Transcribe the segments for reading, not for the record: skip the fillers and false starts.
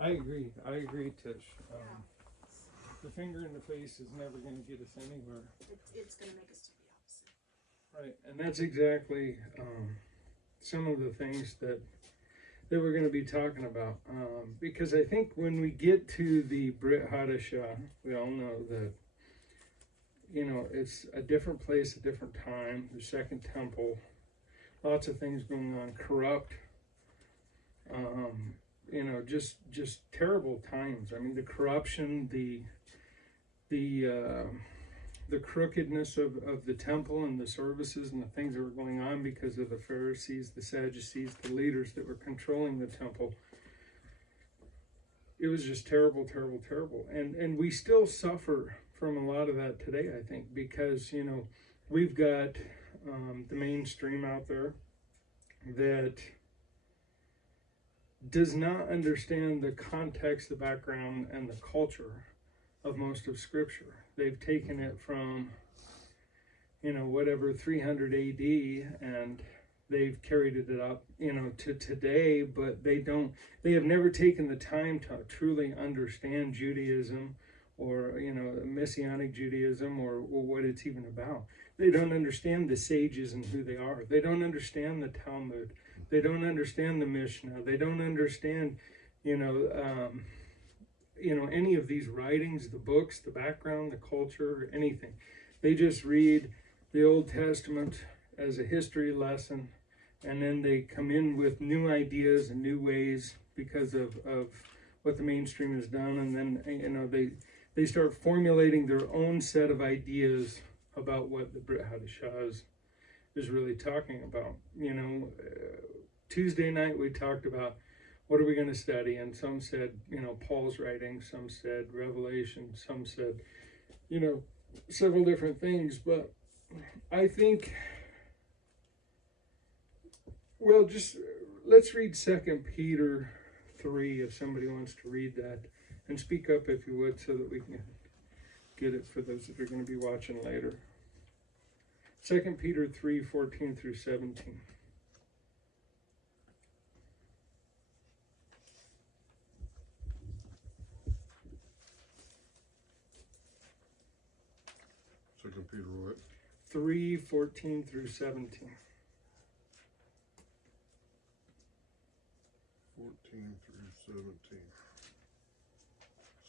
I agree, Tish. The finger in the face is never going to get us anywhere. It's going to make us do the opposite. Right, and that's exactly some of the things that we're going to be talking about. Because I think when we get to the Brit Hadashah, we all know that, you know, it's a different place, a different time, the Second Temple, lots of things going on, corrupt, you know, just terrible times. I mean, the corruption, the crookedness of the temple and the services and the things that were going on because of the Pharisees, the Sadducees, the leaders that were controlling the temple. It was just terrible, terrible, terrible. And we still suffer from a lot of that today, I think, because, you know, we've got the mainstream out there that does not understand the context, the background, and the culture of most of Scripture. They've taken it from, you know, whatever 300 AD, and they've carried it up, you know, to today, but they have never taken the time to truly understand Judaism or, you know, Messianic Judaism or what it's even about. They don't understand the sages and who they are. They don't understand the Talmud. They don't understand the Mishnah. They don't understand, you know, any of these writings, the books, the background, the culture, anything. They just read the Old Testament as a history lesson, and then they come in with new ideas and new ways because of what the mainstream has done, and then, you know, they start formulating their own set of ideas about what the Brit Hadashah is really talking about. You know, Tuesday night we talked about what are we going to study, and some said, you know, Paul's writings, some said Revelation, some said, you know, several different things. But I think, well, just let's read 2 Peter 3 if somebody wants to read that, and speak up if you would so that we can get it for those that are going to be watching later. 2 Peter 3, 14 through 17. Second Peter what? 3, 14 through 17. 14 through 17.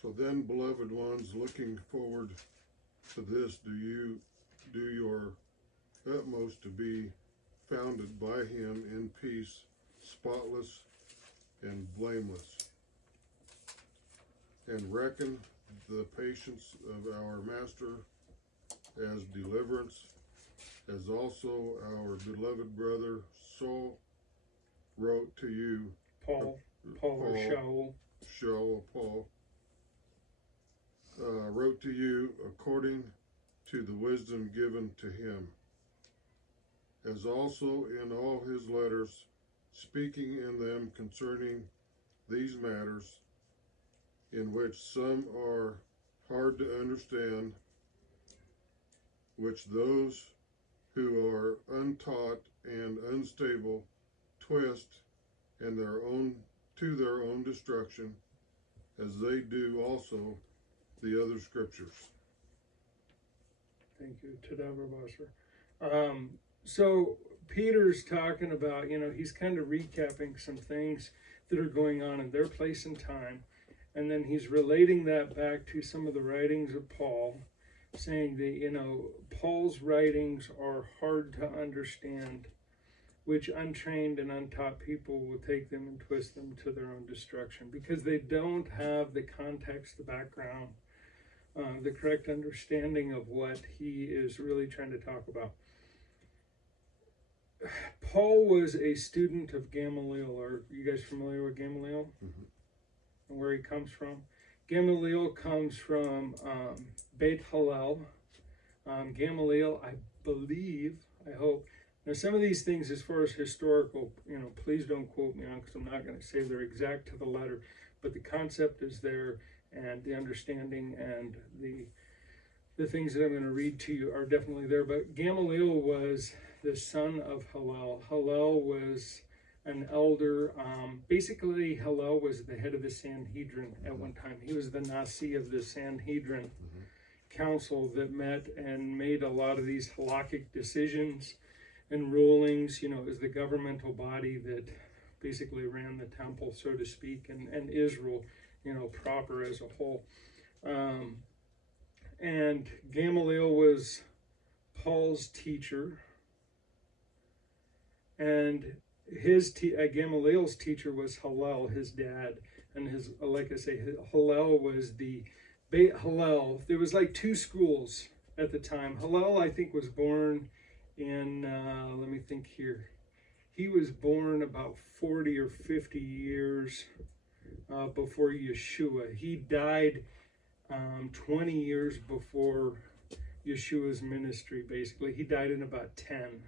So then, beloved ones, looking forward to this, do your utmost to be founded by him in peace, spotless and blameless, and reckon the patience of our Master as deliverance, as also our beloved brother Saul wrote to you. Paul wrote to you according to the wisdom given to him, as also in all his letters, speaking in them concerning these matters, in which some are hard to understand, which those who are untaught and unstable twist in to their own destruction, as they do also the other scriptures. Thank you, Tadabra Basar. So Peter's talking about, you know, he's kind of recapping some things that are going on in their place and time, and then he's relating that back to some of the writings of Paul, saying that, you know, Paul's writings are hard to understand, which untrained and untaught people will take them and twist them to their own destruction, because they don't have the context, the background, the correct understanding of what he is really trying to talk about. Paul was a student of Gamaliel. Are you guys familiar with Gamaliel? Mm-hmm. And where he comes from? Gamaliel comes from Beit Hillel. Gamaliel, I believe, I hope. Now, some of these things, as far as historical, you know, please don't quote me on, because I'm not going to say they're exact to the letter, but the concept is there, and the understanding and the things that I'm going to read to you are definitely there. But Gamaliel was the son of Hillel. Hillel was an elder. Basically, Hillel was the head of the Sanhedrin at one time. He was the Nasi of the Sanhedrin council that met and made a lot of these halakhic decisions and rulings. You know, it was the governmental body that basically ran the temple, so to speak, and Israel, you know, proper as a whole. And Gamaliel was Paul's teacher, and Gamaliel's teacher was Hillel, his dad, and his, like I say, Hillel was the Beit Hillel. There was like two schools at the time. Hillel, I think, was born in, let me think here. He was born about 40 or 50 years before Yeshua. He died 20 years before Yeshua's ministry, basically. He died in about 10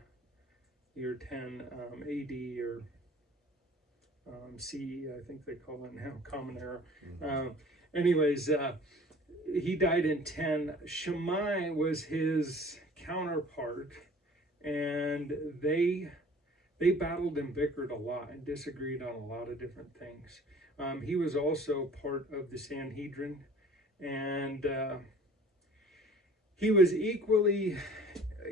AD or CE, I think they call it now, Common Era. Anyways, he died in 10. Shammai was his counterpart, and they battled and bickered a lot and disagreed on a lot of different things. He was also part of the Sanhedrin, and he was equally,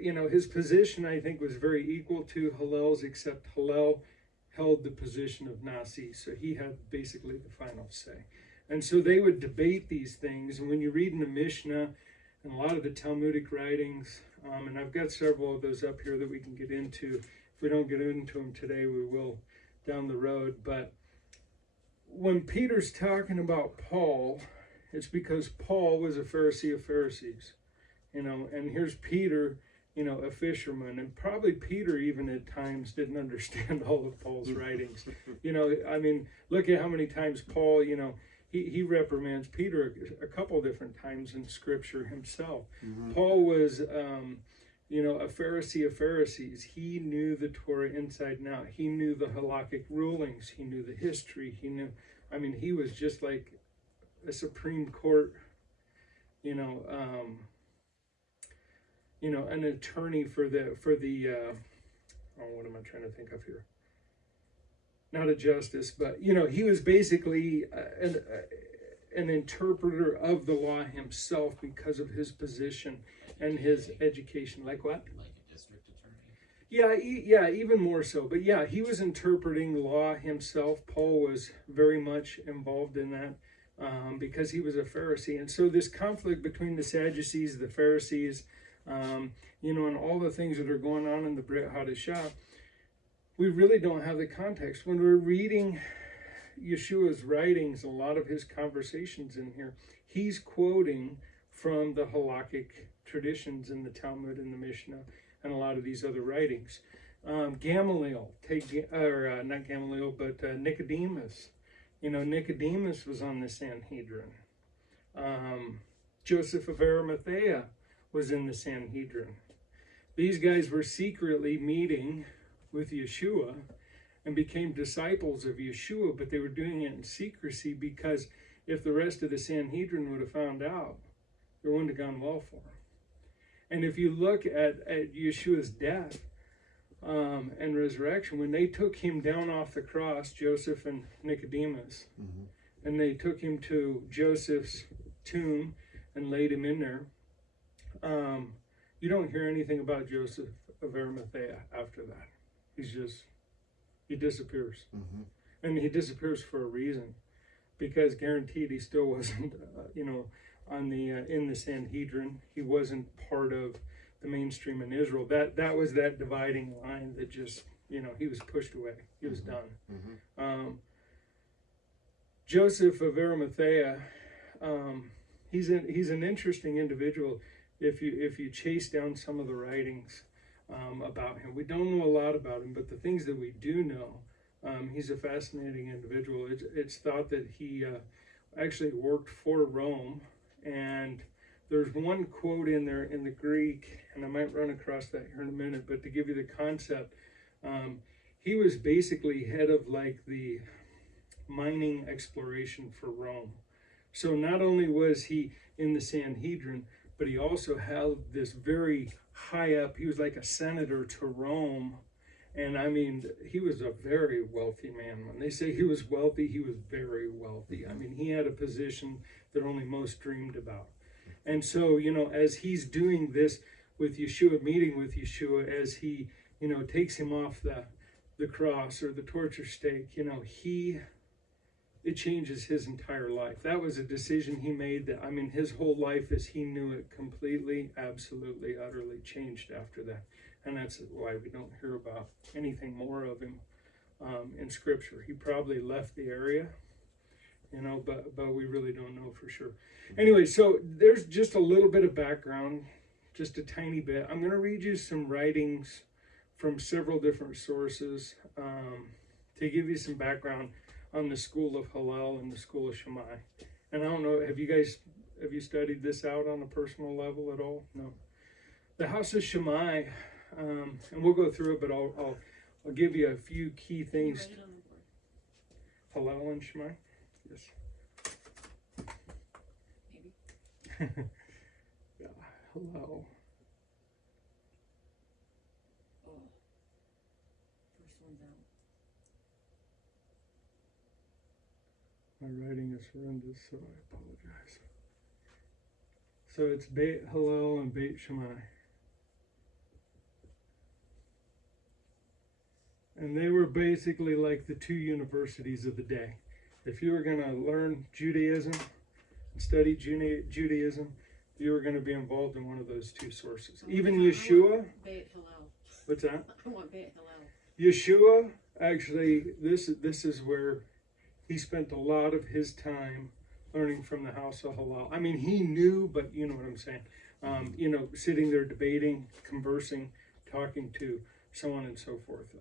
you know, his position, I think, was very equal to Hillel's, except Hillel held the position of Nasi, so he had basically the final say. And so they would debate these things, and when you read in the Mishnah and a lot of the Talmudic writings, and I've got several of those up here that we can get into. If we don't get into them today, we will down the road. But when Peter's talking about Paul, it's because Paul was a Pharisee of Pharisees, you know, and here's Peter, you know, a fisherman, and probably Peter even at times didn't understand all of Paul's writings. You know, I mean, look at how many times Paul, you know, he reprimands Peter a couple different times in Scripture himself. Paul was, you know, a Pharisee of Pharisees. He knew the Torah inside and out. He knew the halakhic rulings. He knew the history. He knew, I mean, he was just like a Supreme Court, you know, an attorney for the what am I trying to think of here? Not a justice, but, you know, he was basically an interpreter of the law himself because of his position and his education. Like what? Like a district attorney? Yeah, even more so. But yeah, he was interpreting law himself. Paul was very much involved in that because he was a Pharisee. And so this conflict between the Sadducees, the Pharisees, you know, and all the things that are going on in the Brit Hadashah, we really don't have the context. When we're reading Yeshua's writings, a lot of his conversations in here, he's quoting from the halakhic traditions in the Talmud and the Mishnah and a lot of these other writings. Gamaliel, not Gamaliel, but Nicodemus. You know, Nicodemus was on the Sanhedrin. Joseph of Arimathea was in the Sanhedrin. These guys were secretly meeting with Yeshua and became disciples of Yeshua, but they were doing it in secrecy because if the rest of the Sanhedrin would have found out, it wouldn't have gone well for them. And if you look at Yeshua's death and resurrection, when they took him down off the cross, Joseph and Nicodemus, and they took him to Joseph's tomb and laid him in there, you don't hear anything about Joseph of Arimathea after that. He disappears. And he disappears for a reason, because guaranteed he still wasn't, you know, on the in the Sanhedrin. He wasn't part of the mainstream in Israel. That was that dividing line that just, you know, he was pushed away. He was done. Joseph of Arimathea, he's an interesting individual. If you chase down some of the writings about him, we don't know a lot about him, but the things that we do know, he's a fascinating individual. It's thought that he actually worked for Rome, and there's one quote in there in the Greek, and I might run across that here in a minute, but to give you the concept, he was basically head of like the mining exploration for Rome. So not only was he in the Sanhedrin, but he also held this very high up, he was like a senator to Rome, And I mean, he was a very wealthy man. When they say he was wealthy, he was very wealthy. I mean, he had a position that only most dreamed about. And so, as he's doing this with Yeshua, meeting with Yeshua, as he, takes him off the cross or the torture stake, it changes his entire life. That was a decision he made that, his whole life as he knew it completely, absolutely, utterly changed after that. And that's why we don't hear about anything more of him in Scripture. He probably left the area, but we really don't know for sure. Anyway, so there's just a little bit of background, just a tiny bit. I'm going to read you some writings from several different sources to give you some background on the school of Hillel and the school of Shammai. And I don't know, have you studied this out on a personal level at all? No. The house of Shammai, and we'll go through it, but I'll give you a few key things. Write it on the board. Hillel and Shammai? Yes. Maybe. Yeah, Hillel. Oh. First one's out. My writing is horrendous, so I apologize. So it's Beit Hillel and Beit Shammai. And they were basically like the two universities of the day. If you were going to learn Judaism and study Judaism, you were going to be involved in one of those two sources. Even Yeshua. Beit Hillel. What's that? I want Beit Hillel. Yeshua, actually, this is where he spent a lot of his time learning from the house of Hillel. I mean, he knew, but you know what I'm saying. Sitting there debating, conversing, talking to, so on and so forth.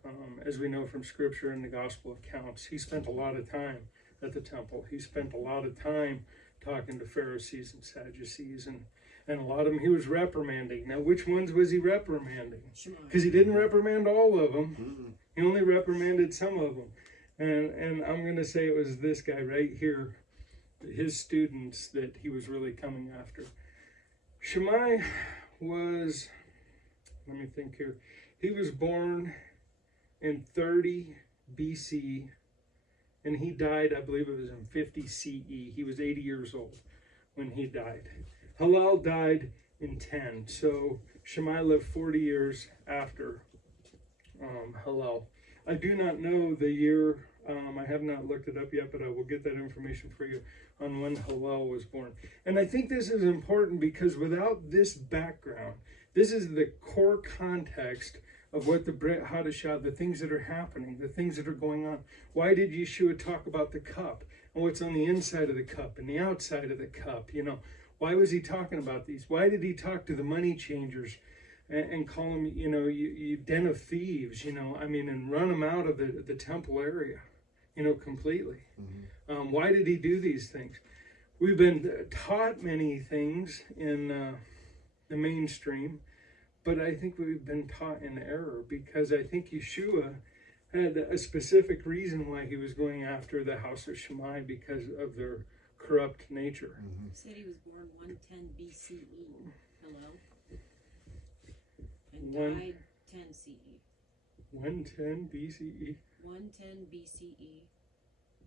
As we know from Scripture and the Gospel accounts, he spent a lot of time at the temple. He spent a lot of time talking to Pharisees and Sadducees, and a lot of them he was reprimanding. Now, which ones was he reprimanding? Because he didn't reprimand all of them. Mm-mm. He only reprimanded some of them. And I'm going to say it was this guy right here, his students, that he was really coming after. Shammai was, let me think here, he was born in 30 BC, and he died, I believe it was in 50 CE. He was 80 years old when he died. Hillel died in 10, so Shammai lived 40 years after Hillel. I do not know the year. I have not looked it up yet, but I will get that information for you on when Hillel was born. And I think this is important because without this background, this is the core context of what the Brit Hadashah, the things that are happening, the things that are going on. Why did Yeshua talk about the cup and what's on the inside of the cup and the outside of the cup? Why was he talking about these? Why did he talk to the money changers and call them, you den of thieves, and run them out of the temple area, completely? Mm-hmm. Why did he do these things? We've been taught many things in the mainstream, but I think we've been taught in error, because I think Yeshua had a specific reason why he was going after the house of Shammai, because of their corrupt nature. Mm-hmm. He said he was born 110 BCE. Hello? And died 10 CE. 110 BCE. 110 BCE.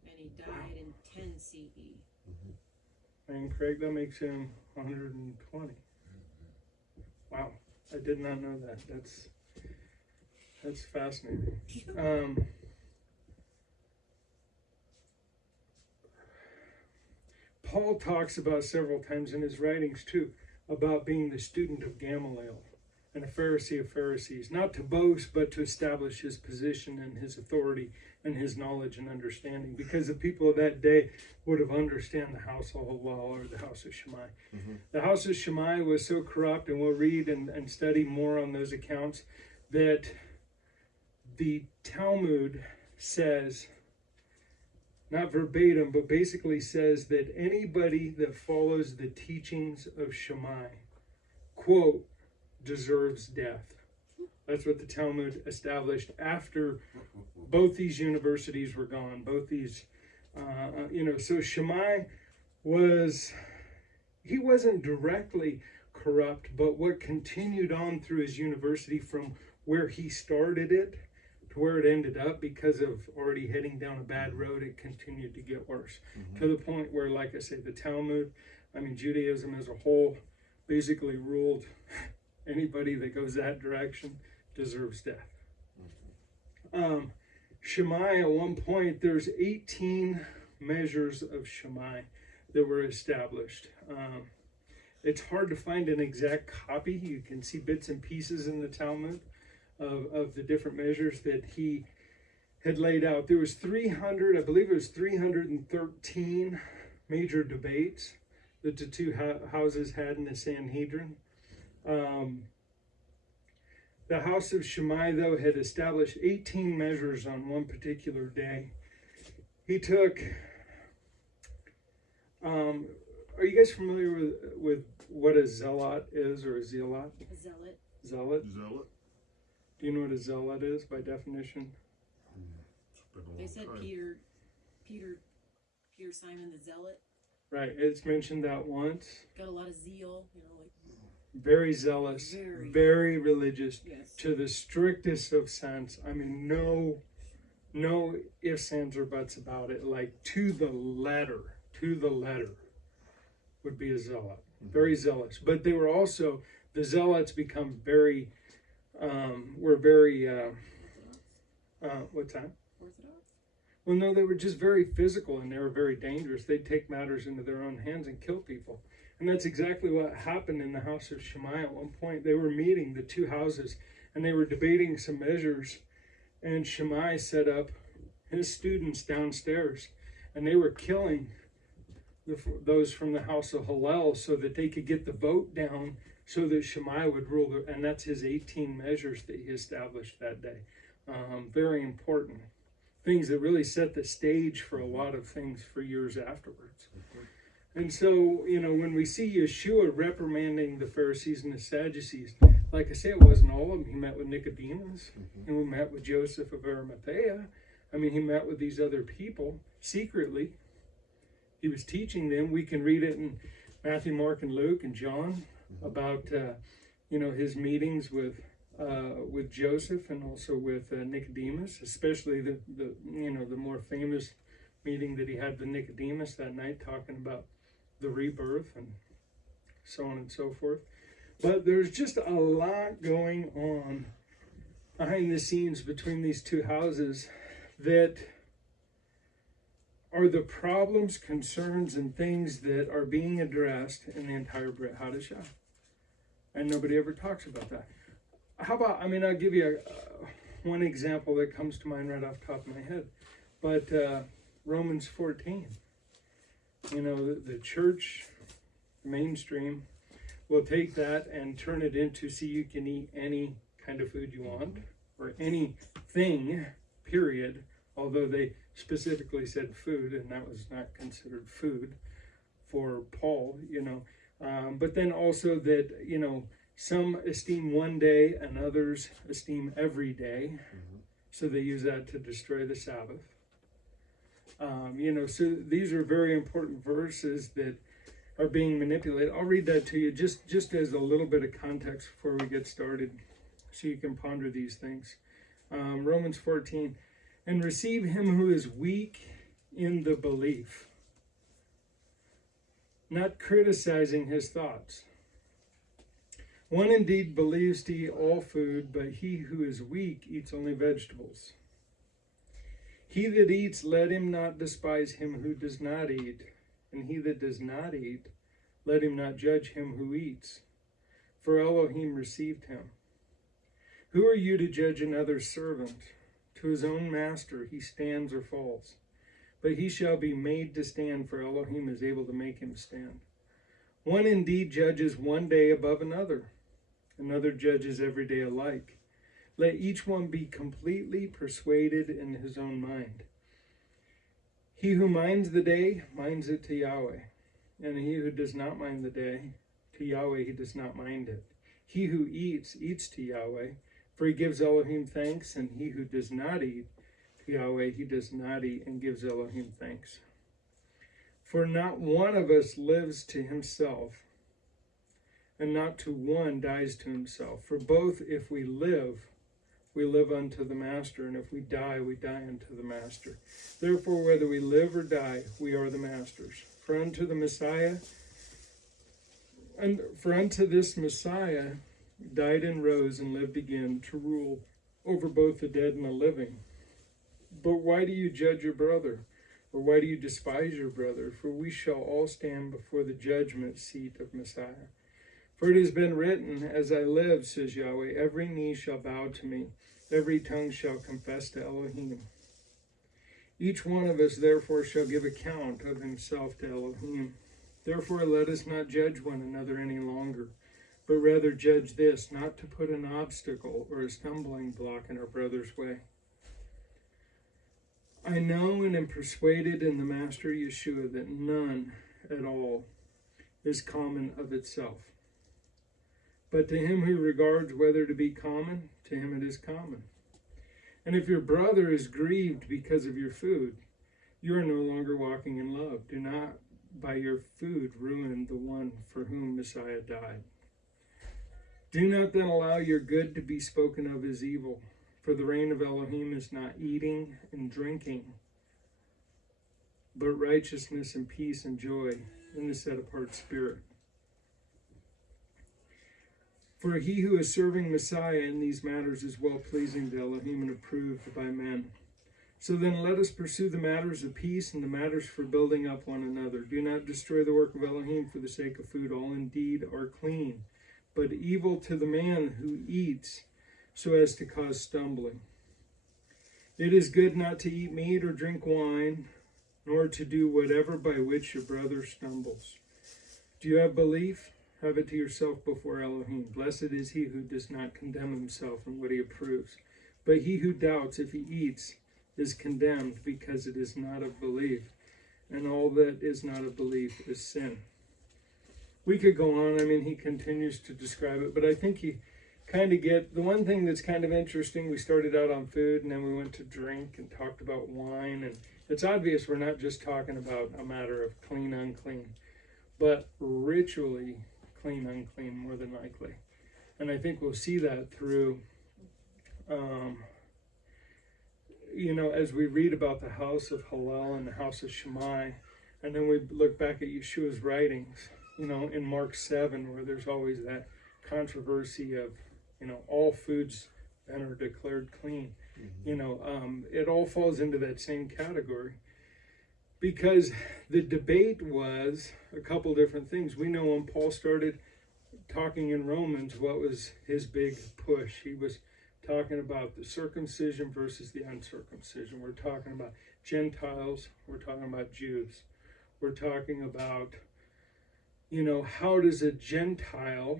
And he died in 10 CE. Mm-hmm. And Craig, that makes him 120. Wow, I did not know that. That's fascinating. Paul talks about several times in his writings too about being the student of Gamaliel and a Pharisee of Pharisees, not to boast, but to establish his position and his authority and his knowledge and understanding, because the people of that day would have understood the house of Hillel or the house of Shammai. Mm-hmm. The house of Shammai was so corrupt, and we'll read and study more on those accounts, that the Talmud says, not verbatim, but basically says that anybody that follows the teachings of Shammai, quote, deserves death. That's what the Talmud established after both these universities were gone. Both these, so Shammai he wasn't directly corrupt, but what continued on through his university from where he started it to where it ended up, because of already heading down a bad road, it continued to get worse. To the point where, like I say, the Talmud, Judaism as a whole, basically ruled anybody that goes that direction deserves death. Shammai, at one point, there's 18 measures of Shammai that were established. It's hard to find an exact copy. You can see bits and pieces in the Talmud of the different measures that he had laid out. There was 313 major debates that the two houses had in the Sanhedrin. The house of Shammai, though, had established 18 measures on one particular day. He took, are you guys familiar with what a zealot is, or a zealot? A zealot. Zealot? Zealot? Do you know what a zealot is by definition? They said Peter, Simon the Zealot. Right, it's mentioned that once. Got a lot of zeal, like. Very zealous, very religious, yes. To the strictest of sense. No ifs, ands, or buts about it. Like to the letter would be a zealot. Very zealous. But they were also, the zealots become very, what's that? Orthodox? Well, no, they were just very physical, and they were very dangerous. They'd take matters into their own hands and kill people. And that's exactly what happened in the house of Shammai at one point. They were meeting, the two houses, and they were debating some measures. And Shammai set up his students downstairs, and they were killing those from the house of Hillel so that they could get the vote down so that Shammai would rule. And that's his 18 measures that he established that day. Very important. Things that really set the stage for a lot of things for years afterwards. And so, when we see Yeshua reprimanding the Pharisees and the Sadducees, like I say, it wasn't all of them. He met with Nicodemus, and we met with Joseph of Arimathea. He met with these other people secretly. He was teaching them. We can read it in Matthew, Mark, and Luke, and John about, his meetings with Joseph and also with Nicodemus, especially the more famous meeting that he had with Nicodemus that night, talking about the rebirth and so on and so forth. But there's just a lot going on behind the scenes between these two houses that are the problems, concerns, and things that are being addressed in the entire Brit Hadashah. And nobody ever talks about that. How about, I'll give you one example that comes to mind right off the top of my head. But Romans 14. The church, mainstream, will take that and turn it into, see, you can eat any kind of food you want, or anything, period. Although they specifically said food, and that was not considered food for Paul, But then also that, some esteem one day and others esteem every day. So they use that to destroy the Sabbath. So these are very important verses that are being manipulated. I'll read that to you just as a little bit of context before we get started, so you can ponder these things. Romans 14, and receive him who is weak in the belief, not criticizing his thoughts. One indeed believes to eat all food, but he who is weak eats only vegetables. He that eats, let him not despise him who does not eat, and he that does not eat, let him not judge him who eats, for Elohim received him. Who are you to judge another's servant? To his own master he stands or falls, but he shall be made to stand, for Elohim is able to make him stand. One indeed judges one day above another, another judges every day alike. Let each one be completely persuaded in his own mind. He who minds the day, minds it to Yahweh. And he who does not mind the day, to Yahweh he does not mind it. He who eats, eats to Yahweh, for he gives Elohim thanks. And he who does not eat, to Yahweh he does not eat, and gives Elohim thanks. For not one of us lives to himself, and not to one dies to himself. For both, if we live, we live unto the master, and if we die unto the master. Therefore, whether we live or die, we are the master's. For unto the Messiah, and for unto this Messiah died and rose and lived again to rule over both the dead and the living. But why do you judge your brother? Or why do you despise your brother? For we shall all stand before the judgment seat of Messiah. For it has been written, as I live, says Yahweh, every knee shall bow to me, every tongue shall confess to Elohim. Each one of us therefore shall give account of himself to Elohim. Therefore let us not judge one another any longer, but rather judge this, not to put an obstacle or a stumbling block in our brother's way. I know and am persuaded in the Master Yeshua that none at all is common of itself. But to him who regards whether to be common, to him it is common. And if your brother is grieved because of your food, you are no longer walking in love. Do not by your food ruin the one for whom Messiah died. Do not then allow your good to be spoken of as evil. For the reign of Elohim is not eating and drinking, but righteousness and peace and joy in the set-apart spirit. For he who is serving Messiah in these matters is well-pleasing to Elohim and approved by men. So then let us pursue the matters of peace and the matters for building up one another. Do not destroy the work of Elohim for the sake of food. All indeed are clean, but evil to the man who eats, so as to cause stumbling. It is good not to eat meat or drink wine, nor to do whatever by which your brother stumbles. Do you have belief? Have it to yourself before Elohim. Blessed is he who does not condemn himself in what he approves. But he who doubts if he eats is condemned because it is not of belief. And all that is not of belief is sin. We could go on. I mean, he continues to describe it, but I think he kind of get the one thing that's kind of interesting. We started out on food and then we went to drink and talked about wine, and it's obvious we're not just talking about a matter of clean, unclean, but ritually clean, unclean, more than likely. And I think we'll see that through, as we read about the house of Hillel and the house of Shammai, and then we look back at Yeshua's writings, in Mark 7, where there's always that controversy of, all foods then are declared clean. It all falls into that same category, because the debate was a couple different things. We know when Paul started talking in Romans, what was his big push? He was talking about the circumcision versus the uncircumcision. We're talking about Gentiles. We're talking about Jews. We're talking about, how does a Gentile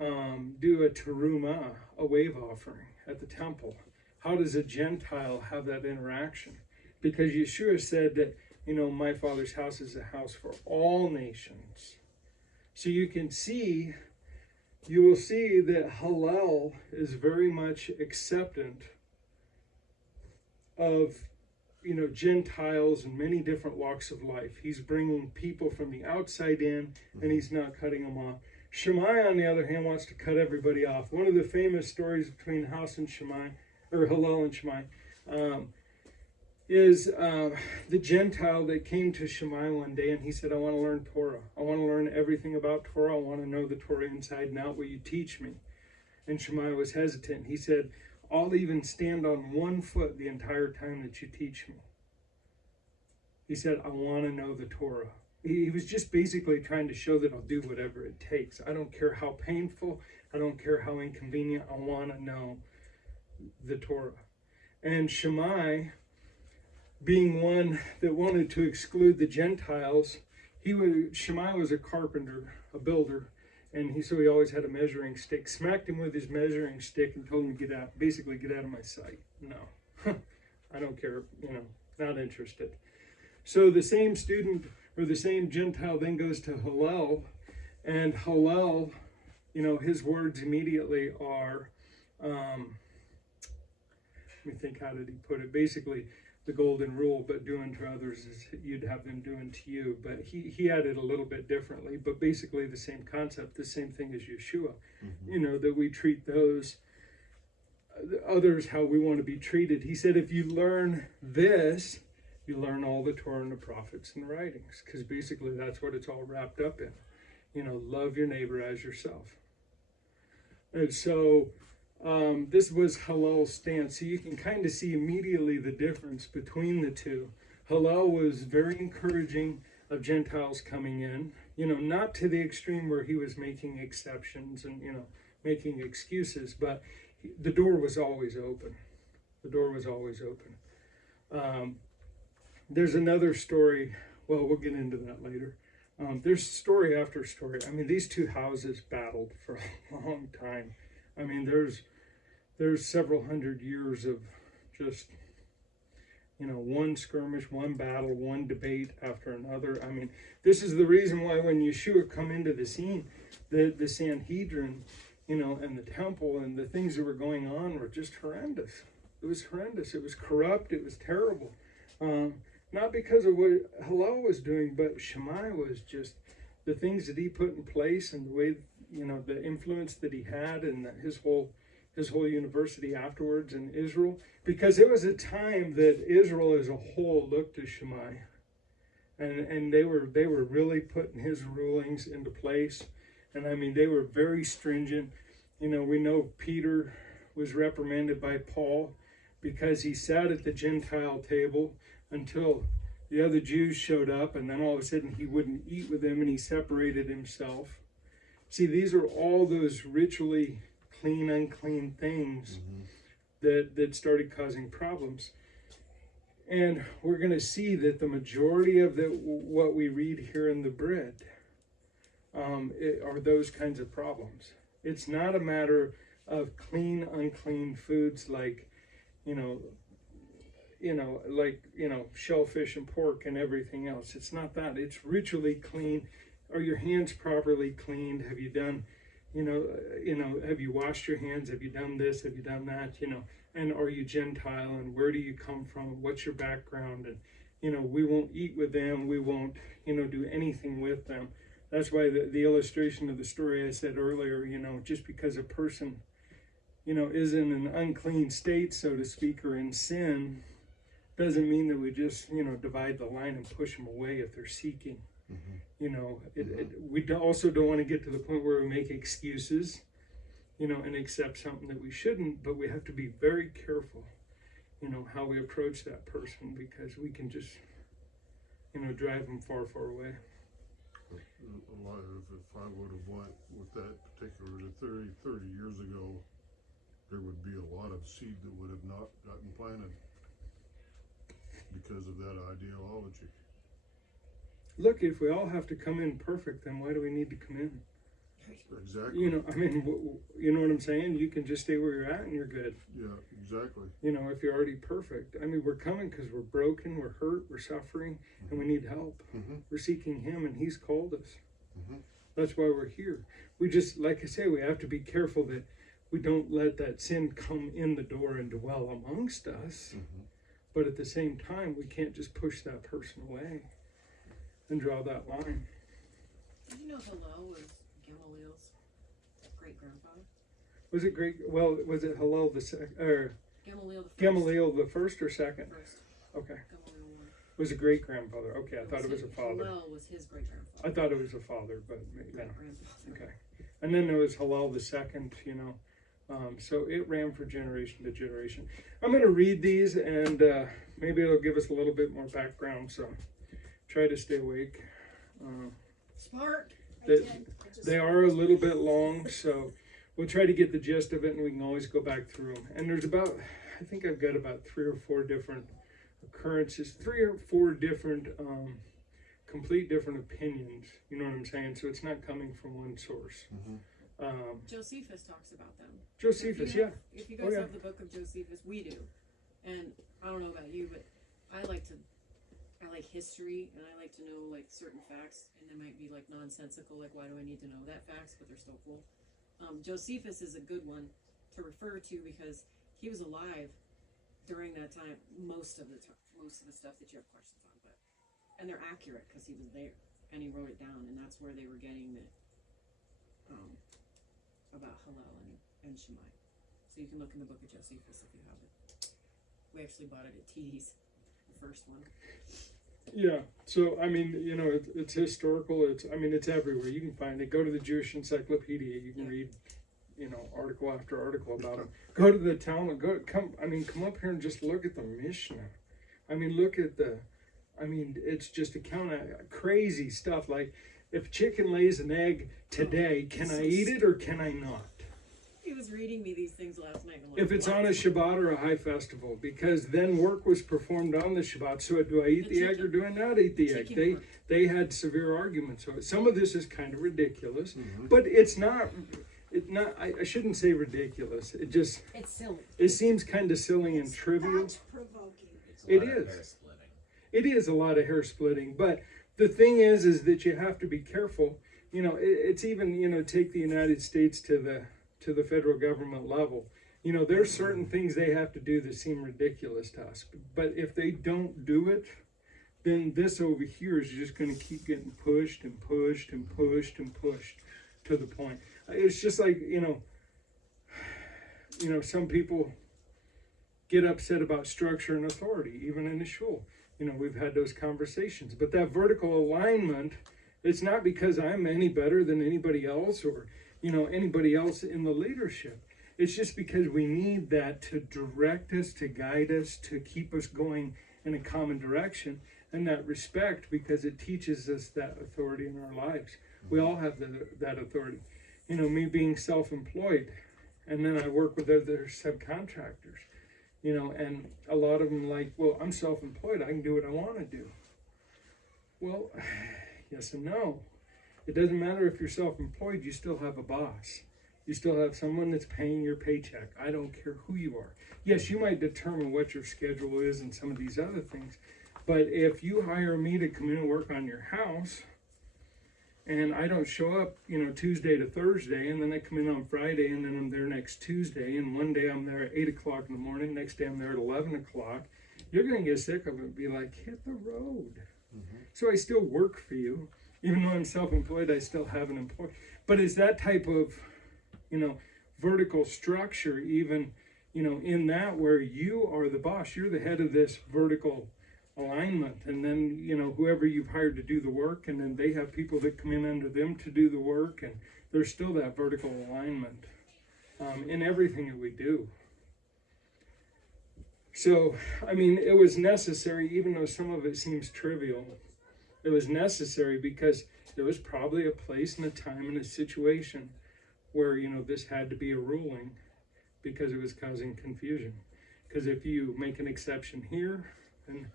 do a terumah, a wave offering at the temple? How does a Gentile have that interaction? Because Yeshua said that, my Father's house is a house for all nations. So you will see that Hillel is very much acceptant of, Gentiles in many different walks of life. He's bringing people from the outside in, and he's not cutting them off. Shammai, on the other hand, wants to cut everybody off. One of the famous stories between Hillel and Shammai, is the Gentile that came to Shammai one day, and he said, I want to learn Torah. I want to learn everything about Torah. I want to know the Torah inside and out. Will you teach me? And Shammai was hesitant. He said, I'll even stand on one foot the entire time that you teach me. He said, I want to know the Torah. He was just basically trying to show that I'll do whatever it takes. I don't care how painful. I don't care how inconvenient. I want to know the Torah. And Shammai, being one that wanted to exclude the Gentiles, Shammai was a carpenter, a builder, and so he always had a measuring stick. Smacked him with his measuring stick and told him to get out of my sight. No, I don't care, not interested. So the same student or the same Gentile then goes to Hillel, and Hillel, his words immediately are, let me think, how did he put it? Basically, the golden rule, but do unto others as you'd have them do unto you. But he had it a little bit differently, but basically the same concept, the same thing as Yeshua. That we treat those others how we want to be treated. He said, if you learn this, you learn all the Torah and the prophets and the writings, because basically that's what it's all wrapped up in. Love your neighbor as yourself. And so this was Hillel's stance. So you can kind of see immediately the difference between the two. Hillel was very encouraging of Gentiles coming in, not to the extreme where he was making exceptions and, making excuses, but the door was always open. The door was always open. There's another story. Well, we'll get into that later. There's story after story. I mean, these two houses battled for a long time. I mean, there's several hundred years of just, one skirmish, one battle, one debate after another. I mean, this is the reason why when Yeshua come into the scene, the Sanhedrin, and the temple and the things that were going on were just horrendous. It was horrendous. It was corrupt. It was terrible. Not because of what Hillel was doing, but Shammai was just the things that he put in place and the way, the influence that he had and his whole university afterwards in Israel. Because it was a time that Israel as a whole looked to Shammai. And they were really putting his rulings into place. And I mean, they were very stringent. We know Peter was reprimanded by Paul because he sat at the Gentile table until the other Jews showed up, and then all of a sudden he wouldn't eat with them and he separated himself. See, these are all those ritually clean, unclean things that started causing problems. And we're going to see that the majority of what we read here in the bread are those kinds of problems. It's not a matter of clean, unclean foods like, shellfish and pork and everything else. It's not that. It's ritually clean. Are your hands properly cleaned? Have you done, have you washed your hands? Have you done this? Have you done that? And are you Gentile? And where do you come from? What's your background? And, we won't eat with them. We won't, do anything with them. That's why the illustration of the story I said earlier, just because a person, is in an unclean state, so to speak, or in sin, doesn't mean that we just, divide the line and push them away if they're seeking. We also don't want to get to the point where we make excuses, and accept something that we shouldn't, but we have to be very careful, how we approach that person, because we can just, drive them far, far away. A lot of, if I would have went with that particular 30 years ago, there would be a lot of seed that would have not gotten planted because of that ideology. Look, if we all have to come in perfect, then why do we need to come in? Exactly. You know what I'm saying? You can just stay where you're at and you're good. Yeah, exactly. If you're already perfect. I mean, we're coming because we're broken, we're hurt, we're suffering, and we need help. We're seeking him, and he's called us. That's why we're here. We just, like I say, we have to be careful that we don't let that sin come in the door and dwell amongst us. But at the same time, we can't just push that person away and draw that line. Did you know Hillel was Gamaliel's great-grandfather? Was it great? Well, was it Hillel the second, or Gamaliel the first or second? First. Okay. Gamaliel one. Was a great grandfather. Okay, I thought it was a father. Hillel was his great-grandfather. I thought it was a father, but yeah. Great-grandfather. Okay. And then there was Hillel the second. So it ran for generation to generation. I'm going to read these, and maybe it'll give us a little bit more background. So try to stay awake. Smart. They are a little bit long, so we'll try to get the gist of it, and we can always go back through them. And there's I think I've got about 3 or 4 different occurrences, 3 or 4 different, complete different opinions. You know what I'm saying? So it's not coming from one source. Josephus talks about them. Josephus, If you guys have the book of Josephus, we do. And I don't know about you, but I like history, and I like to know like certain facts, and they might be like nonsensical, like why do I need to know that facts, but they're still cool. Josephus is a good one to refer to because he was alive during that time, most of the stuff that you have questions on, and they're accurate because he was there and he wrote it down, and that's where they were getting the about Hillel and Shammai. So you can look in the book of Josephus if you have it. We actually bought it at T's, the first one. Yeah. So I mean, you know, it's historical. It's everywhere. You can find it. Go to the Jewish Encyclopedia. You can read, you know, article after article about them. Go to the Talmud. Come up here and just look at the Mishnah. I mean, look at it's just a count of crazy stuff. Like, if chicken lays an egg today, can I eat it or can I not? He was reading me these things last night. If it's on a Shabbat or a high festival, because then work was performed on the Shabbat. So do I eat the egg or do I not eat the egg? They had severe arguments. So some of this is kind of ridiculous, but it's not. I shouldn't say ridiculous. It's silly. It seems kind of silly and trivial. Thought-provoking. It is. It is a lot of hair splitting. But the thing is that you have to be careful. You know, it's even, you know, take the United States to the federal government level. You know, there's certain things they have to do that seem ridiculous to us. But if they don't do it, then this over here is just going to keep getting pushed and pushed and pushed and pushed to the point. It's just like, you know, some people get upset about structure and authority, even in the shul. You know, we've had those conversations. But that vertical alignment, it's not because I'm any better than anybody else or, you know, anybody else in the leadership. It's just because we need that to direct us, to guide us, to keep us going in a common direction, and that respect, because it teaches us that authority in our lives. We all have that authority. You know, me being self-employed, and then I work with other subcontractors, you know, and a lot of them like, well, I'm self-employed, I can do what I want to do. Well, yes and no. It doesn't matter if you're self-employed, you still have a boss. You still have someone that's paying your paycheck. I don't care who you are. Yes, you might determine what your schedule is and some of these other things, but if you hire me to come in and work on your house, and I don't show up, you know, Tuesday to Thursday, and then I come in on Friday, and then I'm there next Tuesday, and one day I'm there at 8 o'clock in the morning, next day I'm there at 11 o'clock, you're going to get sick of it and be like, hit the road. So I still work for you. Even though I'm self-employed, I still have an employee. But it's that type of, you know, vertical structure, even, you know, in that where you are the boss, you're the head of this vertical alignment, and then, you know, whoever you've hired to do the work, and then they have people that come in under them to do the work, and there's still that vertical alignment in everything that we do. So, I mean, it was necessary, even though some of it seems trivial. It was necessary because there was probably a place and a time and a situation where, you know, this had to be a ruling because it was causing confusion. Because if you make an exception here, then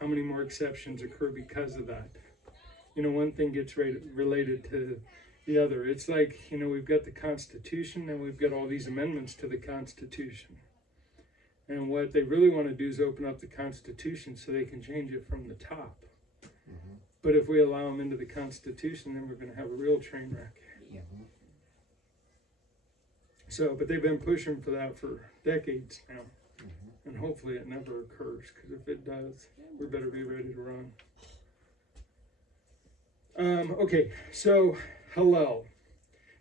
how many more exceptions occur because of that? You know, one thing gets related to the other. It's like, you know, we've got the Constitution and we've got all these amendments to the Constitution. And what they really want to do is open up the Constitution so they can change it from the top. But if we allow them into the Constitution, then we're going to have a real train wreck. So, but they've been pushing for that for decades now. And hopefully it never occurs, because if it does, we better be ready to run. Okay, so Hillel.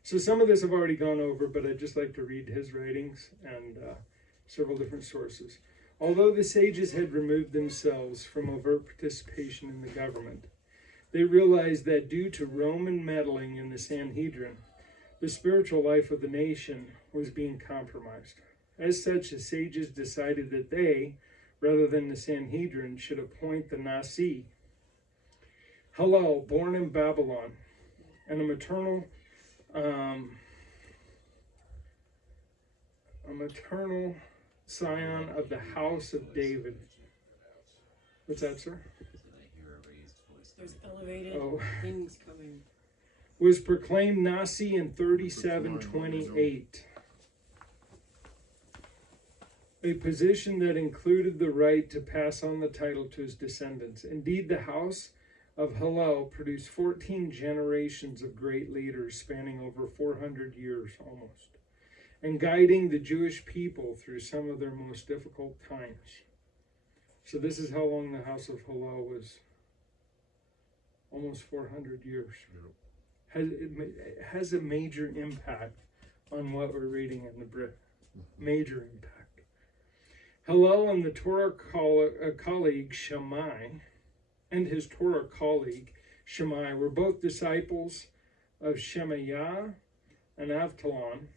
So some of this I've already gone over, but I'd just like to read his writings and several different sources. Although the sages had removed themselves from overt participation in the government, they realized that due to Roman meddling in the Sanhedrin, the spiritual life of the nation was being compromised. As such, the sages decided that they, rather than the Sanhedrin, should appoint the Nasi. Hillel, born in Babylon, and a maternal scion of the house of David. What's that, sir? There's elevated things coming. Was proclaimed Nasi in 3728. A position that included the right to pass on the title to his descendants. Indeed, the house of Hillel produced 14 generations of great leaders spanning over 400 years almost. and guiding the Jewish people through some of their most difficult times. So this is how long the house of Hillel was. Almost 400 years. Yep. It has a major impact on what we're reading in the Brit. Major impact. Hillel and the Torah colleague Shammai and his Torah colleague Shammai were both disciples of Shemaiah and Avtalon,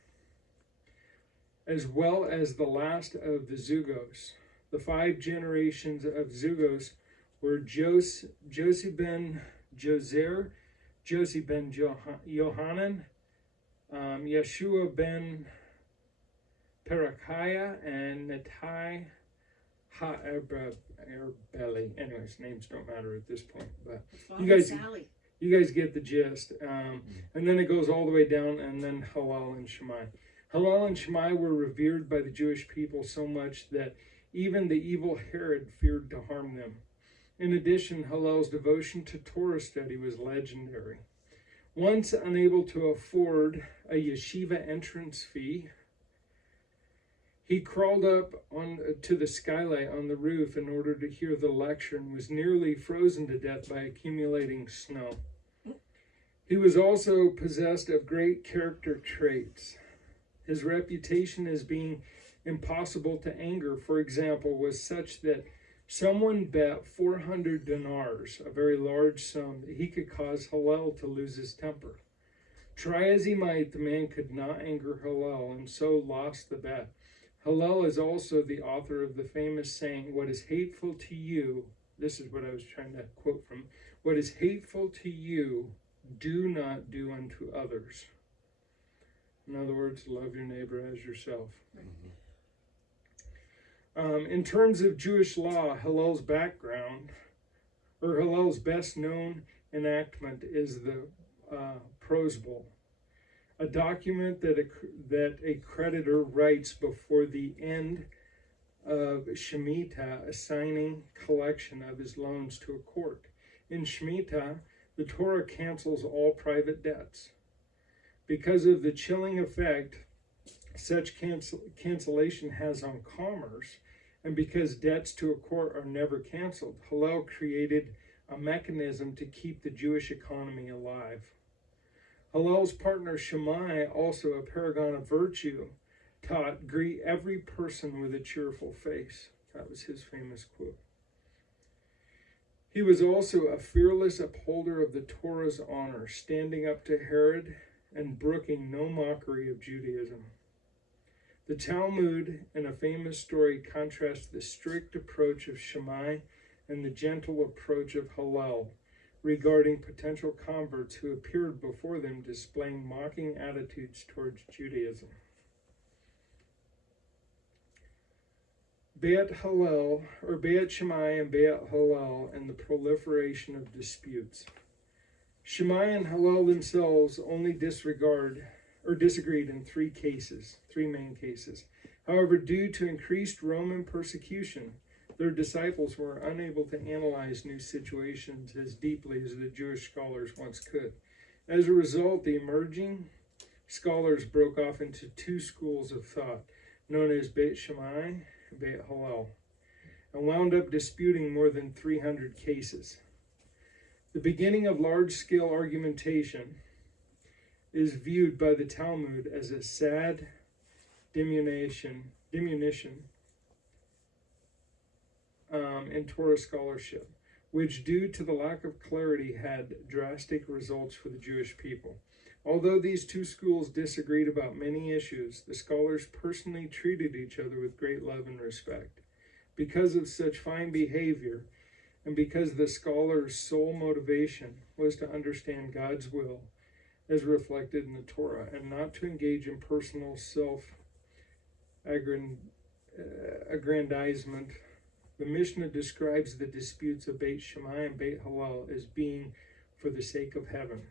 as well as the last of the Zugos. The 5 generations of Zugos were Josi ben Jozer, Josi ben Yohanan, Yeshua ben Perachiah, and Natai Ha'erbeli. Anyways, names don't matter at this point, but you guys get the gist. And then it goes all the way down, and then Hillel and Shammai. Hillel and Shammai were revered by the Jewish people so much that even the evil Herod feared to harm them. In addition, Hillel's devotion to Torah study was legendary. Once unable to afford a yeshiva entrance fee, he crawled up to the skylight on the roof in order to hear the lecture and was nearly frozen to death by accumulating snow. He was also possessed of great character traits. His reputation as being impossible to anger, for example, was such that someone bet 400 dinars, a very large sum, that he could cause Hillel to lose his temper. Try as he might, the man could not anger Hillel, and so lost the bet. Hillel is also the author of the famous saying, "What is hateful to you," this is what I was trying to quote from, "What is hateful to you, do not do unto others." In other words, love your neighbor as yourself. In terms of Jewish law, Hillel's background, or Hillel's best known enactment, is the Prose Bowl, a document that a creditor writes before the end of Shemitah, assigning collection of his loans to a court. In Shemitah, the Torah cancels all private debts. Because of the chilling effect such cancellation has on commerce, and because debts to a court are never canceled, Hillel created a mechanism to keep the Jewish economy alive. Hillel's partner Shammai, also a paragon of virtue, taught, "Greet every person with a cheerful face." That was his famous quote. He was also a fearless upholder of the Torah's honor, standing up to Herod and brooking no mockery of Judaism. The Talmud, in a famous story, contrasts the strict approach of Shammai and the gentle approach of Hillel regarding potential converts who appeared before them displaying mocking attitudes towards Judaism. Beit Shammai and Beit Hillel, and the proliferation of disputes. Shammai and Hillel themselves only disagreed in three main cases. However, due to increased Roman persecution, their disciples were unable to analyze new situations as deeply as the Jewish scholars once could. As a result, the emerging scholars broke off into 2 schools of thought, known as Beit Shammai and Beit Hillel, and wound up disputing more than 300 cases. The beginning of large-scale argumentation is viewed by the Talmud as a sad diminution in Torah scholarship, which, due to the lack of clarity, had drastic results for the Jewish people. Although these 2 schools disagreed about many issues, the scholars personally treated each other with great love and respect. Because of such fine behavior, and because the scholar's sole motivation was to understand God's will as reflected in the Torah, and not to engage in personal self-aggrandizement, the Mishnah describes the disputes of Beit Shammai and Beit Hillel as being for the sake of heaven.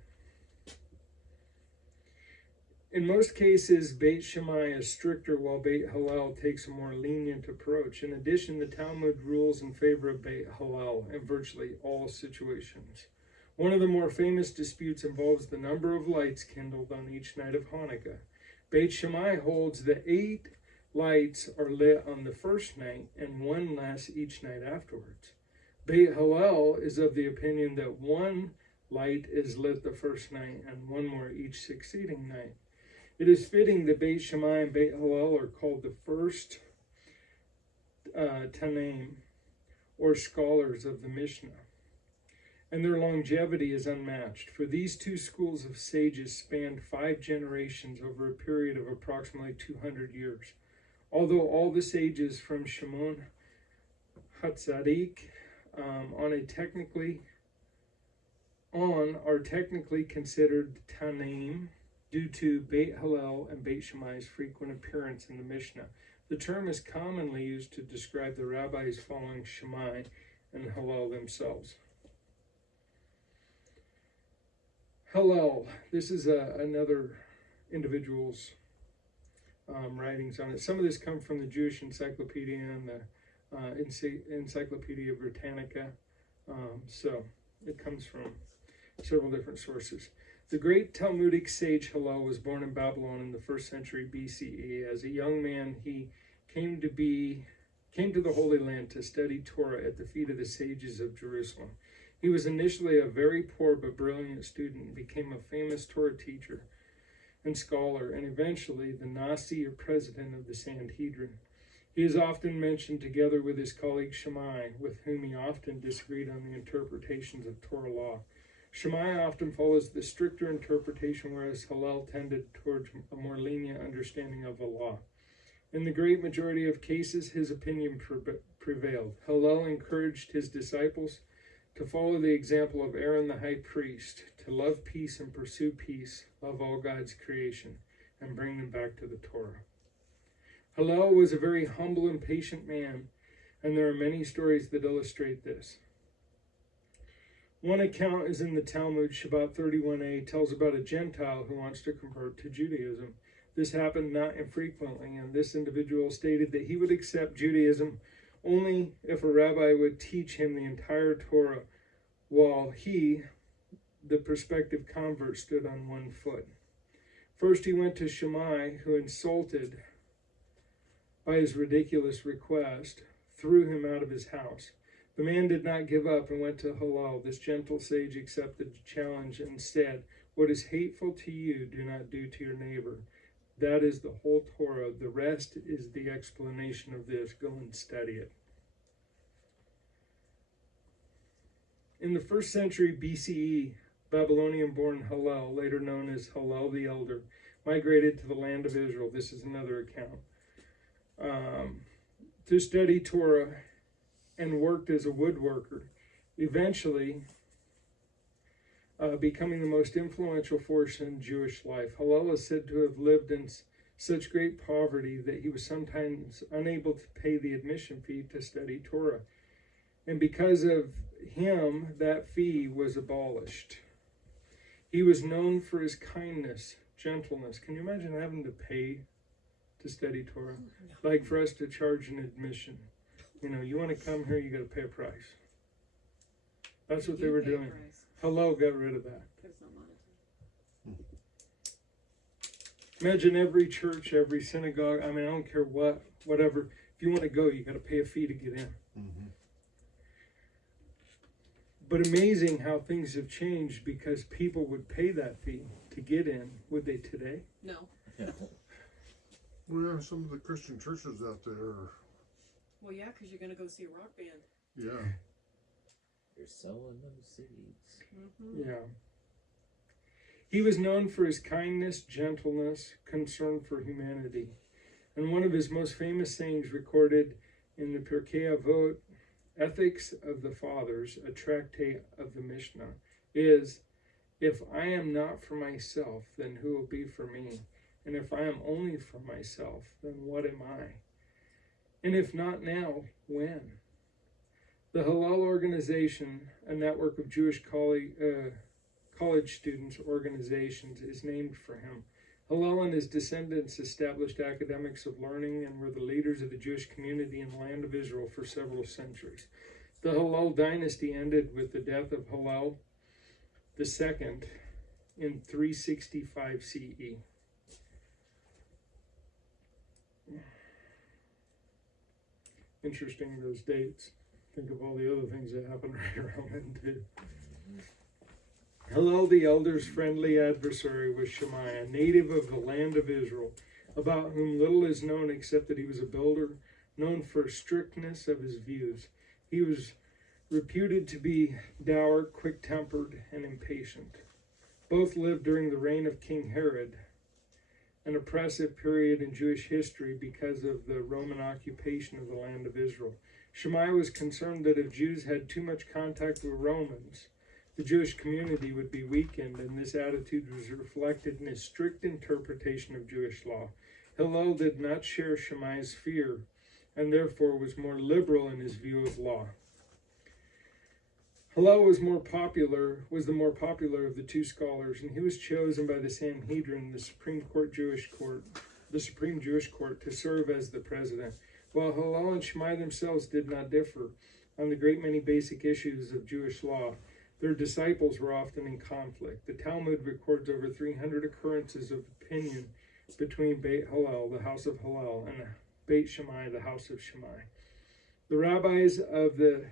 In most cases, Beit Shammai is stricter, while Beit Hillel takes a more lenient approach. In addition, the Talmud rules in favor of Beit Hillel in virtually all situations. One of the more famous disputes involves the number of lights kindled on each night of Hanukkah. Beit Shammai holds that 8 lights are lit on the first night and 1 less each night afterwards. Beit Hillel is of the opinion that 1 light is lit the first night and 1 more each succeeding night. It is fitting that Beit Shammai and Beit Hillel are called the first Tanaim, or scholars of the Mishnah, and their longevity is unmatched, for these 2 schools of sages spanned 5 generations over a period of approximately 200 years. Although all the sages from Shimon Hatzadik are technically considered Tanaim due to Beit Hillel and Beit Shammai's frequent appearance in the Mishnah. The term is commonly used to describe the rabbis following Shammai and Hillel themselves. Hillel, this is another individual's writings on it. Some of this comes from the Jewish Encyclopedia and the Encyclopedia Britannica. So it comes from several different sources. The great Talmudic sage Hillel was born in Babylon in the 1st century BCE. As a young man, he came to the Holy Land to study Torah at the feet of the sages of Jerusalem. He was initially a very poor but brilliant student and became a famous Torah teacher and scholar, and eventually the Nasi, or president of the Sanhedrin. He is often mentioned together with his colleague Shammai, with whom he often disagreed on the interpretations of Torah law. Shammai often follows the stricter interpretation, whereas Hillel tended towards a more lenient understanding of the law. In the great majority of cases, his opinion prevailed. Hillel encouraged his disciples to follow the example of Aaron the high priest, to love peace and pursue peace, love all God's creation, and bring them back to the Torah. Hillel was a very humble and patient man, and there are many stories that illustrate this. One account is in the Talmud, Shabbat 31a, tells about a Gentile who wants to convert to Judaism. This happened not infrequently, and this individual stated that he would accept Judaism only if a rabbi would teach him the entire Torah, while he, the prospective convert, stood on 1 foot. First he went to Shammai, who, insulted by his ridiculous request, threw him out of his house. The man did not give up and went to Hillel. This gentle sage accepted the challenge and said, "What is hateful to you, do not do to your neighbor. That is the whole Torah. The rest is the explanation of this. Go and study it." In the 1st century BCE, Babylonian-born Hillel, later known as Hillel the Elder, migrated to the land of Israel. This is another account. To study Torah, and worked as a woodworker, eventually becoming the most influential force in Jewish life. Hillel is said to have lived in such great poverty that he was sometimes unable to pay the admission fee to study Torah. And because of him, that fee was abolished. He was known for his kindness, gentleness. Can you imagine having to pay to study Torah? Like for us to charge an admission. You want to come here, you got to pay a price. That's what they were doing. Hillel got rid of that. Imagine every church, every synagogue. I don't care whatever. If you want to go, you got to pay a fee to get in. Mm-hmm. But amazing how things have changed, because people would pay that fee to get in. Would they today? No. Well, some of the Christian churches out there. Well, yeah, because you're going to go see a rock band. Yeah. You're sowing those seeds. Mm-hmm. Yeah. He was known for his kindness, gentleness, concern for humanity. And one of his most famous sayings, recorded in the Pirkei Avot, Ethics of the Fathers, a tractate of the Mishnah, is, "If I am not for myself, then who will be for me? And if I am only for myself, then what am I? And if not now, when?" The Hillel Organization, a network of Jewish college students' organizations, is named for him. Hillel and his descendants established academics of learning and were the leaders of the Jewish community in the land of Israel for several centuries. The Hillel dynasty ended with the death of Hillel II in 365 CE. Interesting, those dates. Think of all the other things that happened right around then, too. Hillel the elder's friendly adversary was Shammai, a native of the land of Israel, about whom little is known except that he was a builder, known for strictness of his views. He was reputed to be dour, quick-tempered, and impatient. Both lived during the reign of King Herod, an oppressive period in Jewish history because of the Roman occupation of the land of Israel. Shammai was concerned that if Jews had too much contact with Romans, the Jewish community would be weakened, and this attitude was reflected in his strict interpretation of Jewish law. Hillel did not share Shammai's fear, and therefore was more liberal in his view of law. Hillel was the more popular of the two scholars, and he was chosen by the Sanhedrin, the Supreme Jewish Court, to serve as the president. While Hillel and Shammai themselves did not differ on the great many basic issues of Jewish law, their disciples were often in conflict. The Talmud records over 300 occurrences of opinion between Beit Hillel, the house of Hillel, and Beit Shammai, the house of Shammai. The rabbis of the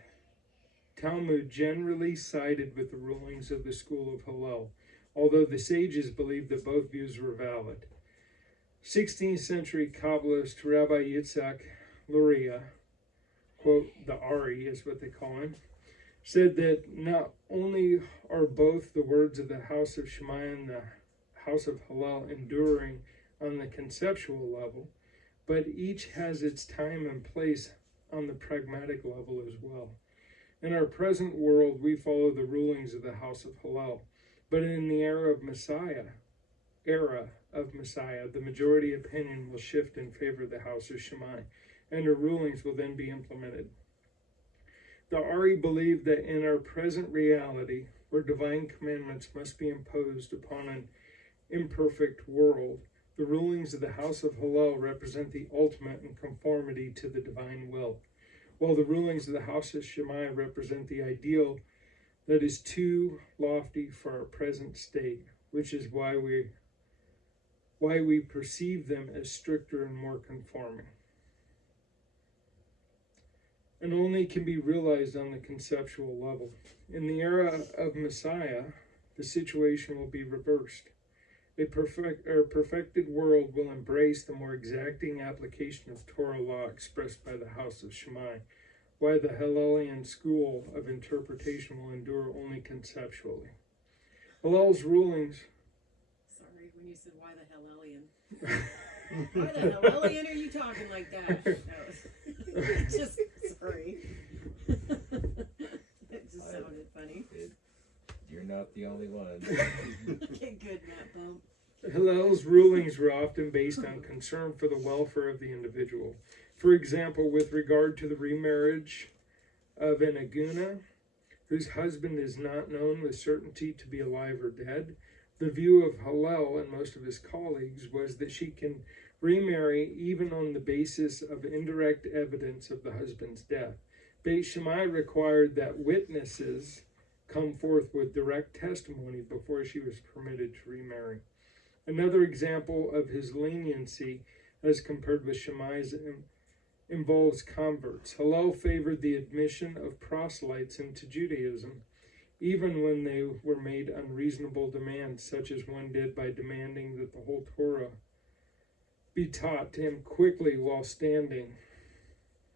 Talmud generally sided with the rulings of the school of Hillel, although the sages believed that both views were valid. 16th century Kabbalist Rabbi Yitzhak Luria, quote, the Ari is what they call him, said that not only are both the words of the house of Shammai and the house of Hillel enduring on the conceptual level, but each has its time and place on the pragmatic level as well. In our present world, we follow the rulings of the house of Hillel, but in the era of Messiah, the majority opinion will shift in favor of the house of Shammai, and the rulings will then be implemented. The Ari believed that in our present reality, where divine commandments must be imposed upon an imperfect world, the rulings of the house of Hillel represent the ultimate in conformity to the divine will, while the rulings of the house of Shammai represent the ideal that is too lofty for our present state, which is why we perceive them as stricter and more conforming, and only can be realized on the conceptual level. In the era of Messiah, the situation will be reversed. A perfected world will embrace the more exacting application of Torah law expressed by the house of Shammai, while the Hillelian school of interpretation will endure only conceptually. Hillel's rulings... Sorry, when you said why the Hillelian. Why the Hillelian are you talking like that? Just, sorry. It just sounded funny. You're not the only one. Okay, good, Matt Bump. Hillel's rulings were often based on concern for the welfare of the individual. For example, with regard to the remarriage of an aguna, whose husband is not known with certainty to be alive or dead, the view of Hillel and most of his colleagues was that she can remarry even on the basis of indirect evidence of the husband's death. Beit Shammai required that witnesses come forth with direct testimony before she was permitted to remarry. Another example of his leniency, as compared with Shammai's, involves converts. Hillel favored the admission of proselytes into Judaism, even when they were made unreasonable demands, such as one did by demanding that the whole Torah be taught to him quickly while standing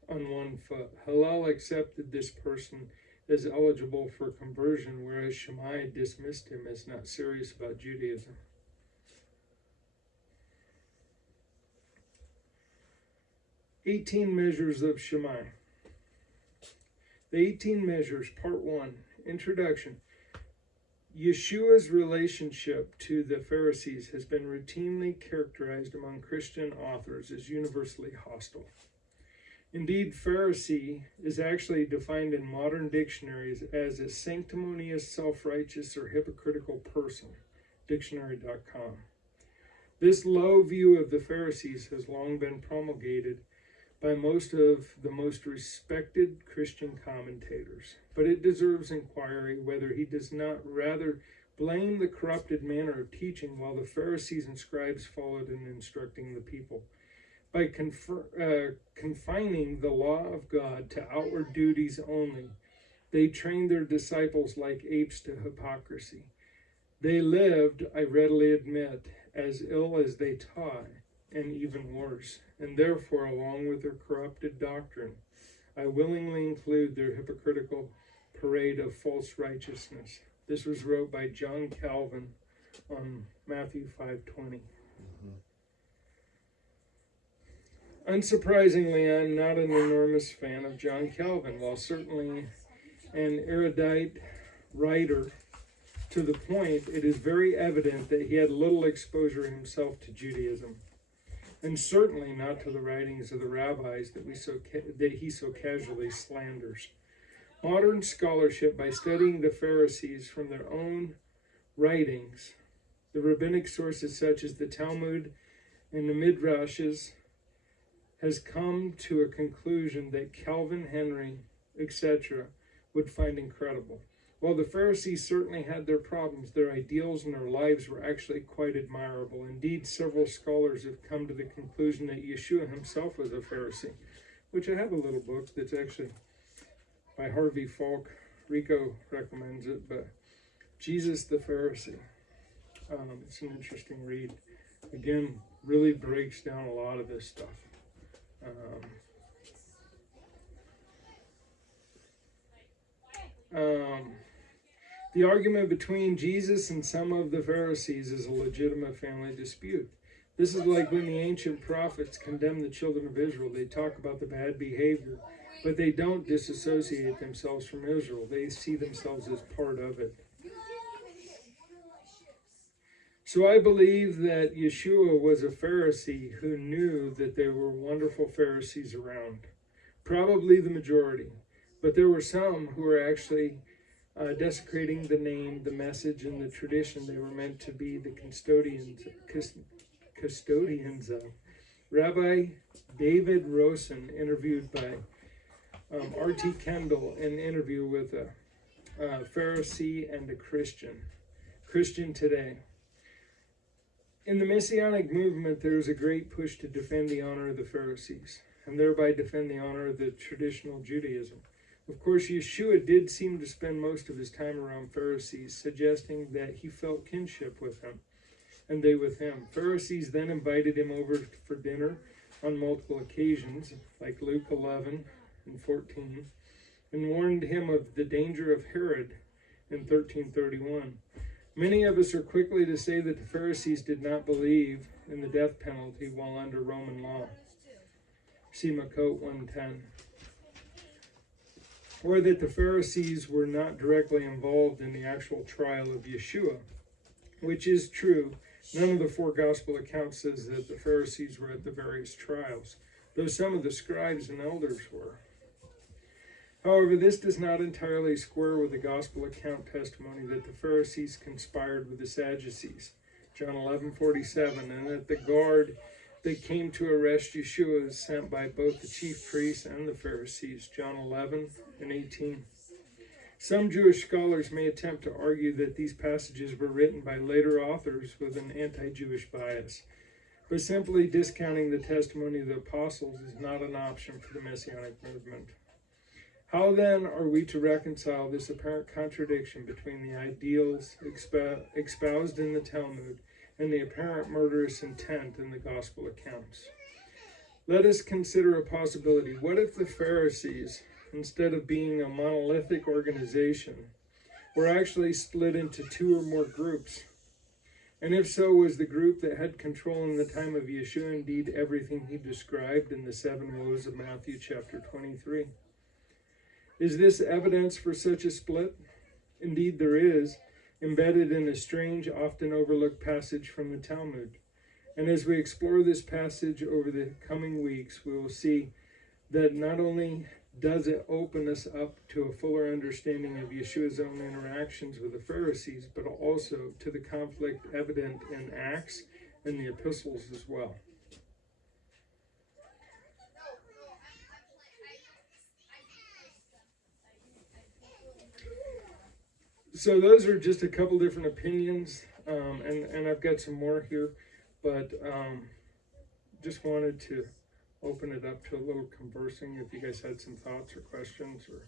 on one foot. Hillel accepted this person as eligible for conversion, whereas Shammai dismissed him as not serious about Judaism. "18 Measures of Shammai." The 18 Measures, Part 1, Introduction. Yeshua's relationship to the Pharisees has been routinely characterized among Christian authors as universally hostile. Indeed, Pharisee is actually defined in modern dictionaries as a sanctimonious, self-righteous, or hypocritical person, dictionary.com. This low view of the Pharisees has long been promulgated by most of the most respected Christian commentators, but it deserves inquiry whether he does not rather blame the corrupted manner of teaching while the Pharisees and scribes followed in instructing the people. by confining the law of God to outward duties only, they trained their disciples like apes to hypocrisy. They lived, I readily admit, as ill as they taught, and even worse. And therefore, along with their corrupted doctrine, I willingly include their hypocritical parade of false righteousness. This was wrote by John Calvin on Matthew 5:20. Unsurprisingly, I'm not an enormous fan of John Calvin. While certainly an erudite writer to the point, it is very evident that he had little exposure himself to Judaism, and certainly not to the writings of the rabbis that he so casually slanders. Modern scholarship, by studying the Pharisees from their own writings, the rabbinic sources such as the Talmud and the Midrashes, has come to a conclusion that Calvin, Henry, etc. would find incredible. While the Pharisees certainly had their problems, their ideals and their lives were actually quite admirable. Indeed, several scholars have come to the conclusion that Yeshua himself was a Pharisee, which I have a little book that's actually by Harvey Falk. Rico recommends it, but Jesus the Pharisee. It's an interesting read. Again, really breaks down a lot of this stuff. The argument between Jesus and some of the Pharisees is a legitimate family dispute. This is like when the ancient prophets condemn the children of Israel. They talk about the bad behavior, but they don't disassociate themselves from Israel. They see themselves as part of it. So I believe that Yeshua was a Pharisee who knew that there were wonderful Pharisees around. Probably the majority. But there were some who were actually desecrating the name, the message, and the tradition they were meant to be the custodians of. Rabbi David Rosen, interviewed by R.T. Kendall, an interview with a Pharisee and a Christian today. In the Messianic movement, there is a great push to defend the honor of the Pharisees, and thereby defend the honor of the traditional Judaism. Of course, Yeshua did seem to spend most of his time around Pharisees, suggesting that he felt kinship with them, and they with him. Pharisees then invited him over for dinner on multiple occasions, like Luke 11 and 14, and warned him of the danger of Herod in 13:31. Many of us are quickly to say that the Pharisees did not believe in the death penalty while under Roman law. See Makot 1:10. Or that the Pharisees were not directly involved in the actual trial of Yeshua, which is true. None of the four gospel accounts says that the Pharisees were at the various trials, though some of the scribes and elders were. However, this does not entirely square with the gospel account testimony that the Pharisees conspired with the Sadducees, John 11:47, and that the guard that came to arrest Yeshua is sent by both the chief priests and the Pharisees, John 11 and 18. Some Jewish scholars may attempt to argue that these passages were written by later authors with an anti-Jewish bias, but simply discounting the testimony of the apostles is not an option for the Messianic movement. How then are we to reconcile this apparent contradiction between the ideals espoused in the Talmud and the apparent murderous intent in the gospel accounts? Let us consider a possibility. What if the Pharisees, instead of being a monolithic organization, were actually split into two or more groups? And if so, was the group that had control in the time of Yeshua indeed everything he described in the 7 woes of Matthew chapter 23? Is this evidence for such a split? Indeed there is, embedded in a strange, often overlooked passage from the Talmud. And as we explore this passage over the coming weeks, we will see that not only does it open us up to a fuller understanding of Yeshua's own interactions with the Pharisees, but also to the conflict evident in Acts and the epistles as well. So those are just a couple different opinions, and I've got some more here, but just wanted to open it up to a little conversing if you guys had some thoughts or questions or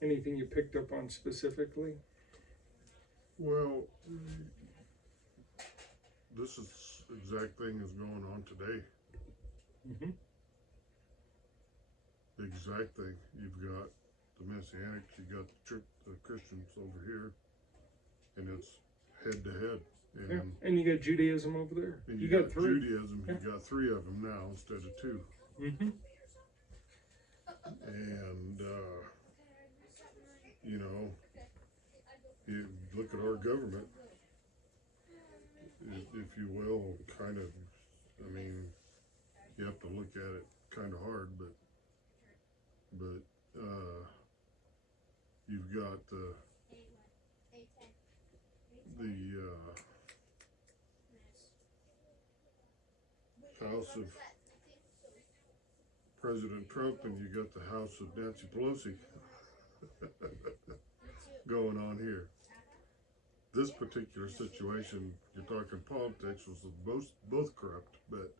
anything you picked up on specifically. Well, this is exact thing is going on today. Mm-hmm. The exact thing. You've got the Messianics, you've got the Christians over here, and it's head to head. And you got Judaism over there. And You got three. Judaism, you got three of them now instead of two. Mm-hmm. And, you know, you look at our government, if you will, kind of, I mean, you have to look at it kind of hard, but you've got the House of President Trump, and you got the House of Nancy Pelosi going on here. This particular situation, you're talking politics, was both corrupt, but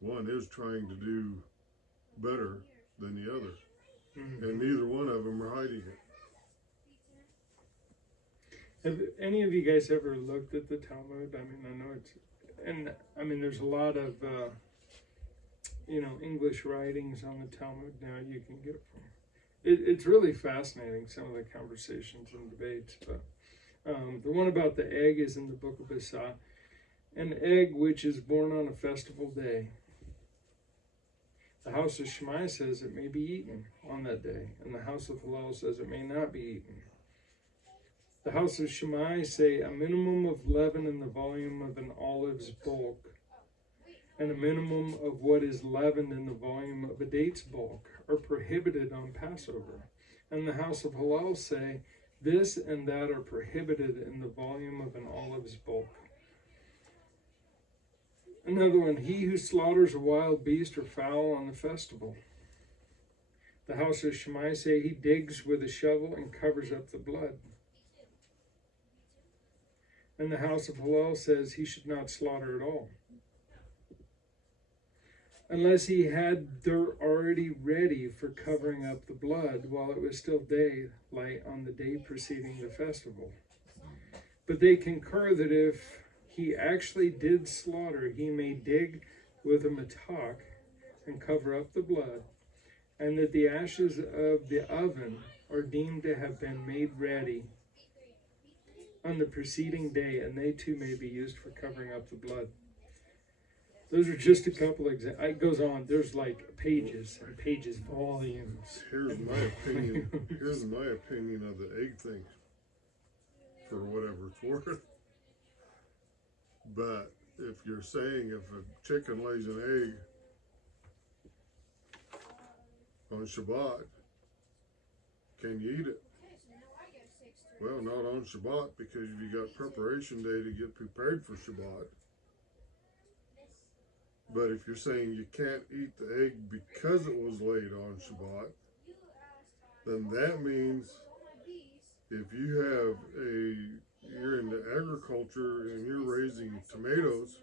one is trying to do better than the other, and neither one of them are hiding it. Have any of you guys ever looked at the Talmud? I mean, I know it's, and I mean, there's a lot of, English writings on the Talmud now you can get from. It's really fascinating, some of the conversations and debates. But the one about the egg is in the book of Beit. An egg which is born on a festival day. The house of Shammai says it may be eaten on that day, and the house of Hillel says it may not be eaten. The house of Shammai say a minimum of leaven in the volume of an olive's bulk, and a minimum of what is leavened in the volume of a date's bulk are prohibited on Passover. And the house of Hillel say this and that are prohibited in the volume of an olive's bulk. Another one, he who slaughters a wild beast or fowl on the festival. The house of Shammai say he digs with a shovel and covers up the blood. And the house of Hillel says he should not slaughter at all, unless he had dirt already ready for covering up the blood while it was still daylight on the day preceding the festival. But they concur that if he actually did slaughter, he may dig with a mattock and cover up the blood, and that the ashes of the oven are deemed to have been made ready on the preceding day, and they too may be used for covering up the blood. Those are just a couple examples. It goes on. There's like pages and pages, volumes. Here's my opinion. Here's my opinion of the egg thing, for whatever it's worth. But if you're saying if a chicken lays an egg on Shabbat, can you eat it? Well, not on Shabbat, because you got preparation day to get prepared for Shabbat. But if you're saying you can't eat the egg because it was laid on Shabbat, then that means if you're into agriculture and you're raising tomatoes.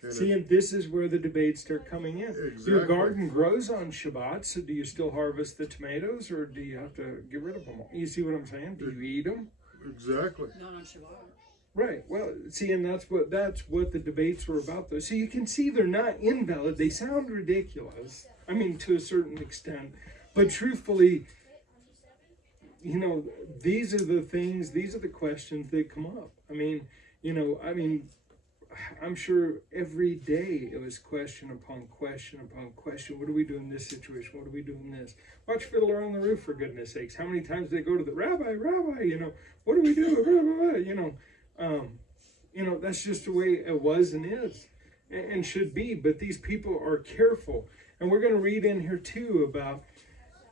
And this is where the debates start coming in. Exactly. Your garden grows on Shabbat, so do you still harvest the tomatoes, or do you have to get rid of them all? You see what I'm saying? Do you eat them? Exactly. Not on Shabbat. Right. Well, see, and that's what the debates were about, though. So you can see they're not invalid. They sound ridiculous. I mean, to a certain extent, but truthfully, these are the things. These are the questions that come up. I'm sure every day it was question upon question upon question. What do we do in this situation? What do we do in this? Watch Fiddler on the Roof, for goodness sakes. How many times they go to the rabbi, what do we do? That's just the way it was and is and should be. But these people are careful. And we're going to read in here too about,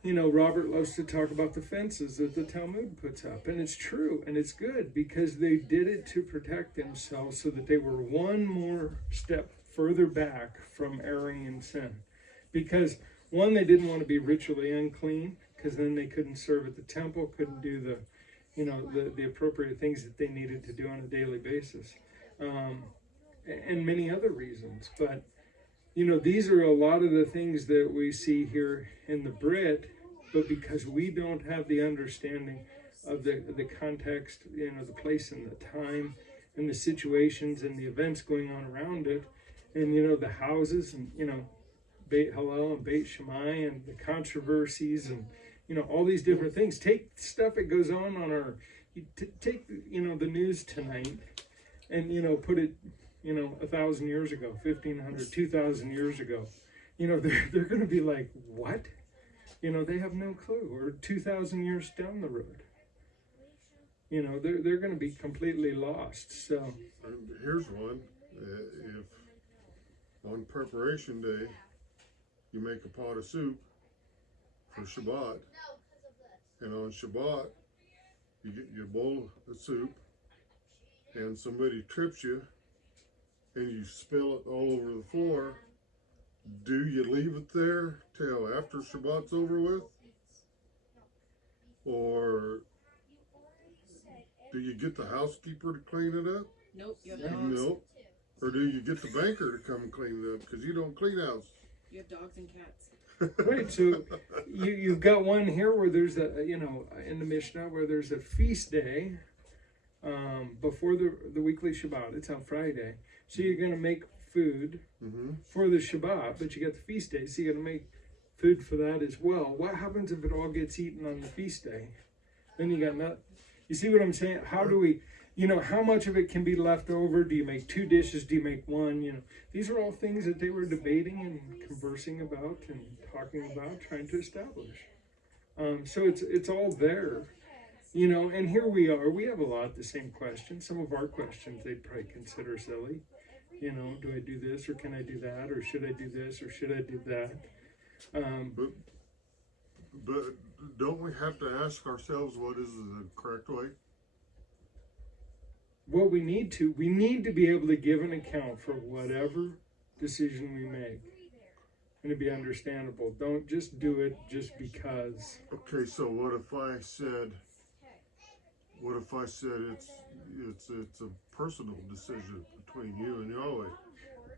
Robert loves to talk about the fences that the Talmud puts up. And it's true, and it's good, because they did it to protect themselves so that they were one more step further back from erring in sin. Because, one, they didn't want to be ritually unclean, because then they couldn't serve at the temple, couldn't do the appropriate things that they needed to do on a daily basis. And many other reasons. But these are a lot of the things that we see here in the Brit, but because we don't have the understanding of the context, the place and the time and the situations and the events going on around it, and the houses and Beit Hillel and Beit Shammai and the controversies and all these different things. Take stuff that goes on our take the news tonight and put it 1,000 years ago, 1,500, 2,000 years ago. They're going to be like, what? They have no clue. Or 2,000 years down the road, they're going to be completely lost. So here's one. If on preparation day you make a pot of soup for Shabbat, and on Shabbat you get your bowl of soup, and somebody trips you, and you spill it all over the floor, do you leave it there till after Shabbat's over with? Or do you get the housekeeper to clean it up? Nope, you have dogs. Nope. Or do you get the banker to come clean it up? Because you don't clean house. You have dogs and cats. right, so you've got one here where there's in the Mishnah where there's a feast day before the weekly Shabbat. It's on Friday. So you're going to make food for the Shabbat, but you got the feast day, so you're going to make food for that as well. What happens if it all gets eaten on the feast day? Then you got nothing. You see what I'm saying? How do we, how much of it can be left over? Do you make 2 dishes? Do you make 1? These are all things that they were debating and conversing about and talking about, trying to establish. So it's all there. And here we are. We have a lot of the same questions. Some of our questions they'd probably consider silly. Do I do this or can I do that? Or should I do this or should I do that? But don't we have to ask ourselves what is the correct way? Well, we need to be able to give an account for whatever decision we make. And to be understandable. Don't just do it just because. Okay, so what if I said it's a personal decision between you and Yahweh?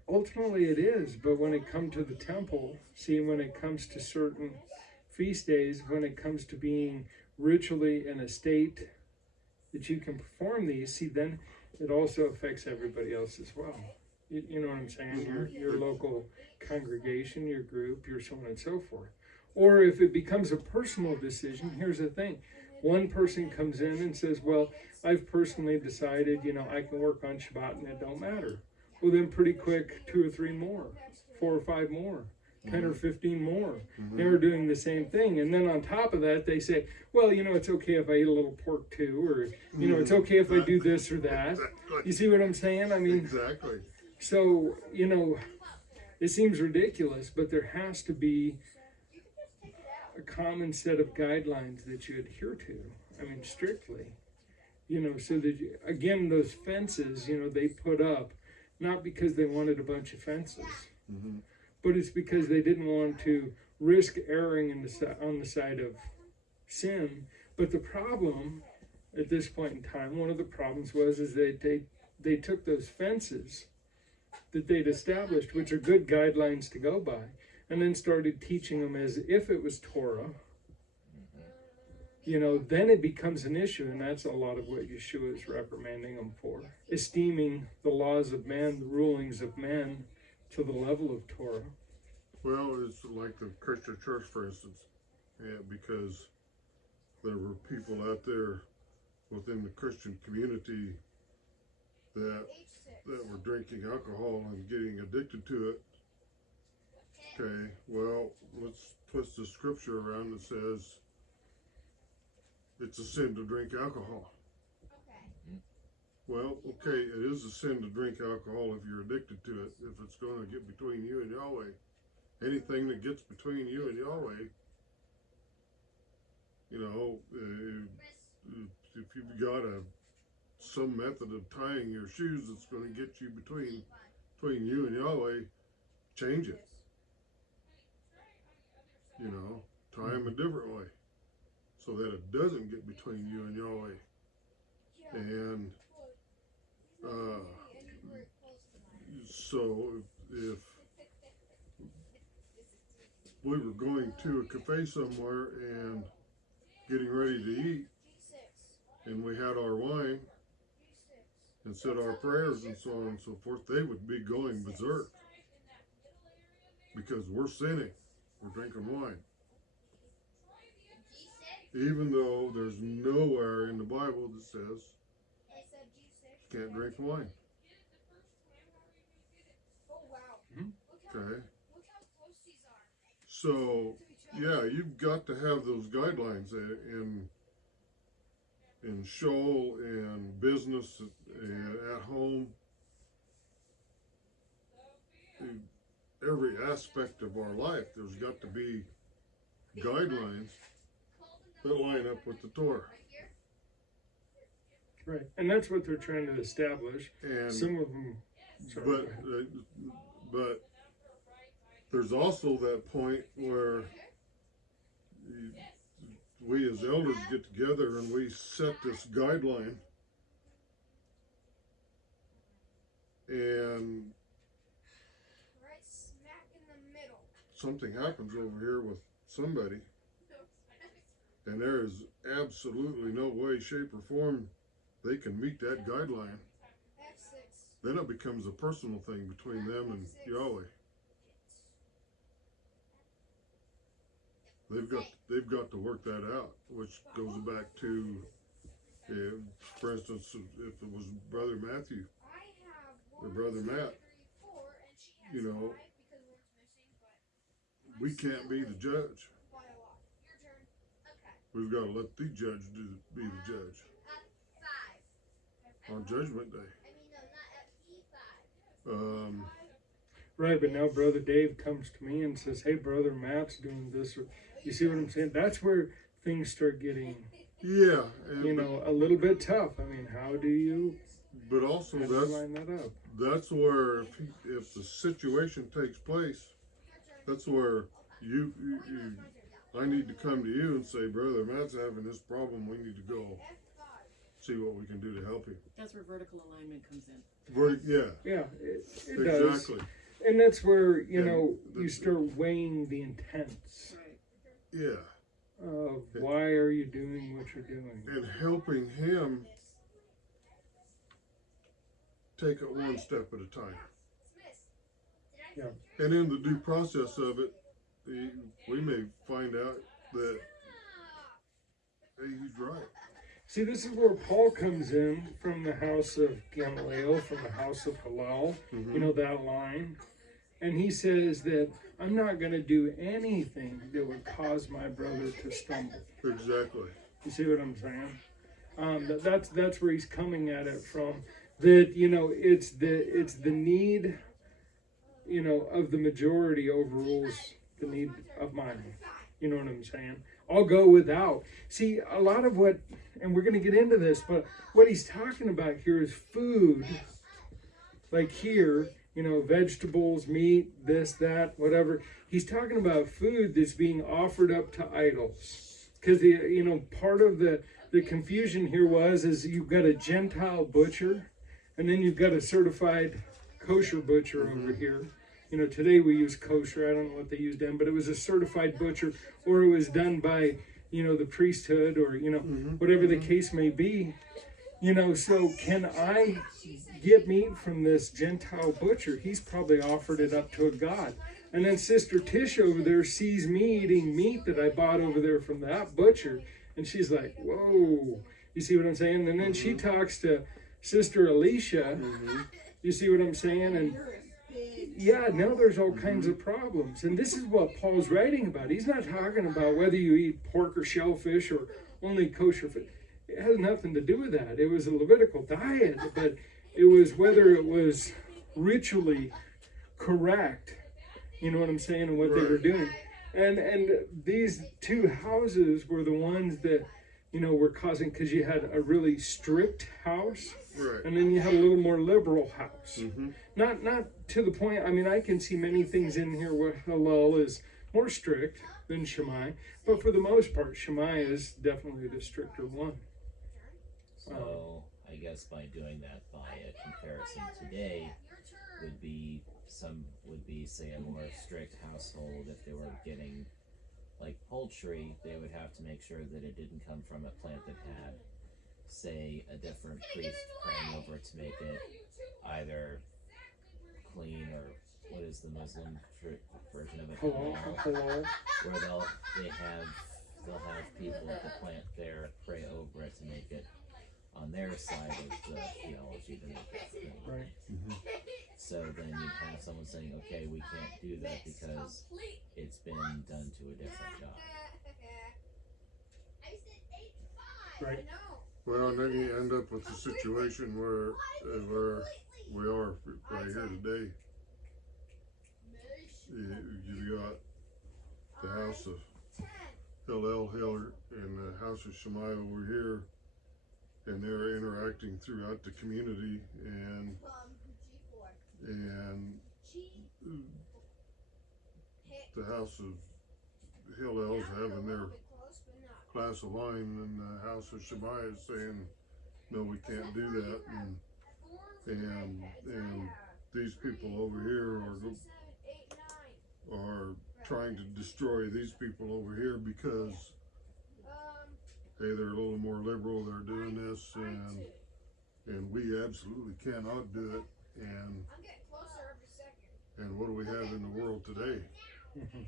Ultimately it is, but when it comes to the temple, when it comes to certain feast days, when it comes to being ritually in a state that you can perform these, then it also affects everybody else as well. You know what I'm saying? Your local congregation, your group, your so on and so forth. Or if it becomes a personal decision, here's the thing. One person comes in and says, well, I've personally decided, I can work on Shabbat and it don't matter. Well, then pretty quick, 2 or 3 more, 4 or 5 more, 10 or 15 more. They were doing the same thing. And then on top of that, they say, well, it's okay if I eat a little pork too, or, it's okay if I do this or that. Exactly. You see what I'm saying? I mean, exactly. So, it seems ridiculous, but there has to be a common set of guidelines that you adhere to. I mean, strictly. So that, again, those fences, they put up, not because they wanted a bunch of fences, but it's because they didn't want to risk erring on the side of sin. But the problem at this point in time, one of the problems was they took those fences that they'd established, which are good guidelines to go by, and then started teaching them as if it was Torah. Then it becomes an issue, and that's a lot of what Yeshua is reprimanding them for. Esteeming the laws of man, the rulings of men, to the level of Torah. Well, it's like the Christian church, for instance, because there were people out there within the Christian community that were drinking alcohol and getting addicted to it. Okay, well, let's twist the scripture around that says it's a sin to drink alcohol. Well, okay, it is a sin to drink alcohol if you're addicted to it, if it's going to get between you and Yahweh. Anything that gets between you and Yahweh, if you've got some method of tying your shoes that's going to get you between you and Yahweh, change it. Tie them a different way so that it doesn't get between you and Yahweh. And so if we were going to a cafe somewhere and getting ready to eat, and we had our wine and said our prayers and so on and so forth, they would be going berserk because we're sinning. We're drinking wine. Even though there's nowhere in the Bible that says you can't drink wine. Okay. So, yeah, you've got to have those guidelines in show and business and at home. In every aspect of our life, there's got to be guidelines that line up with the Torah. Right, and that's what they're trying to establish. And some of them, sorry, but there's also that point where we as elders get together and we set this guideline, and something happens over here with somebody, and there is absolutely no way, shape, or form they can meet that guideline, then it becomes a personal thing between them and Yahweh. They've got to work that out, which goes back to, for instance, if it was Brother Matthew or Brother Matt, you know, we can't be the judge. We've got to let the judge be the judge on Judgment Day. right, but now Brother Dave comes to me and says, hey, Brother Matt's doing this. You see what I'm saying? That's where things start getting, yeah, a little bit tough. I mean, how do you also line that up? That's where if the situation takes place, that's where I need to come to you and say, Brother Matt's having this problem. We need to go see what we can do to help him. That's where vertical alignment comes in. Yeah, it exactly. does. And that's where, you start weighing the intents. Right. Yeah. Of why are you doing what you're doing? And helping him take it one step at a time. Yeah. And in the due process of it, we may find out that, hey, he's right. See, this is where Paul comes in from the house of Gamaliel, from the house of Hillel, that line. And he says that I'm not going to do anything that would cause my brother to stumble. Exactly. You see what I'm saying? That's where he's coming at it from. That, it's the need, of the majority overrules the need of mine. You know what I'm saying? I'll go without. See, a lot of what, and we're going to get into this, but what he's talking about here is food. Like here, vegetables, meat, this, that, whatever. He's talking about food that's being offered up to idols. Because, part of the confusion here is you've got a Gentile butcher, and then you've got a certified kosher butcher over here. Today we use kosher. I don't know what they used then, but it was a certified butcher, or it was done by, the priesthood, or, whatever the case may be. So can I get meat from this Gentile butcher? He's probably offered it up to a god. And then Sister Tish over there sees me eating meat that I bought over there from that butcher. And she's like, whoa. You see what I'm saying? And then she talks to Sister Alicia. You see what I'm saying? And yeah, now there's all kinds of problems. And this is what Paul's writing about. He's not talking about whether you eat pork or shellfish or only kosher fish. It has nothing to do with that. It was a Levitical diet, but it was whether it was ritually correct, you know what I'm saying, and what they were doing. And these two houses were the ones that, were causing, because you had a really strict house, and then you had a little more liberal house. Not to the point, I can see many things in here where Hillel is more strict than Shammai, but for the most part, Shammai is definitely the stricter one. So I guess by doing that by a comparison today would be some would be, say, a more strict household. If they were getting like poultry, they would have to make sure that it didn't come from a plant that had, say, a different priest praying over it to make it either clean, or what is the Muslim version of it? Halal. Where they'll have people at the plant there pray over it to make it on their side of the theology to make it clean. Right. Mm-hmm. So then you'd have someone saying, okay, we can't do that because it's been done to a different God. Right. Well, and then you end up with a situation where we are right here today. You got the house of Hillel and the house of Shammai over here, and they're interacting throughout the community, and the house of Hillel's having their glass of wine, and the house of Shammai is saying, no, we can't do that, and these people over here are trying to destroy these people over here because, hey, they're a little more liberal, they're doing this, and we absolutely cannot do it, and what do we have in the world today? Mm-hmm.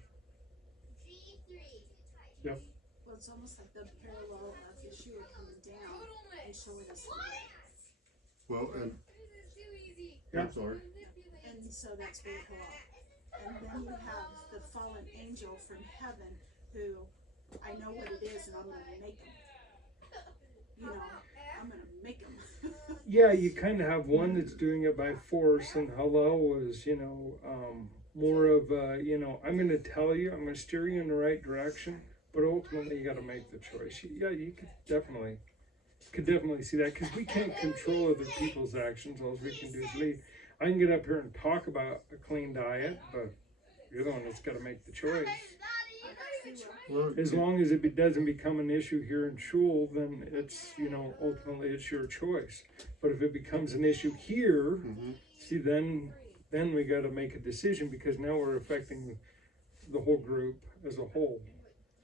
Yep. Well, it's almost like the parallel of Yeshua coming down and showing us the way. Well, and Yeah. I'm sorry. And so that's where Hillel. And then you have the fallen angel from heaven who, I know what it is and I'm going to make him. You know, I'm going to make him. Yeah, you kind of have one that's doing it by force, and Hillel was, more of, I'm going to tell you, I'm going to steer you in the right direction, but ultimately you got to make the choice. Yeah, you could definitely see that, because we can't control other people's actions. All we can do is lead. I can get up here and talk about a clean diet, but you're the one that's got to make the choice. Well, As long as it doesn't become an issue here in Shul, then it's, ultimately it's your choice. But if it becomes an issue here, mm-hmm. see, then we got to make a decision, because now we're affecting the whole group as a whole.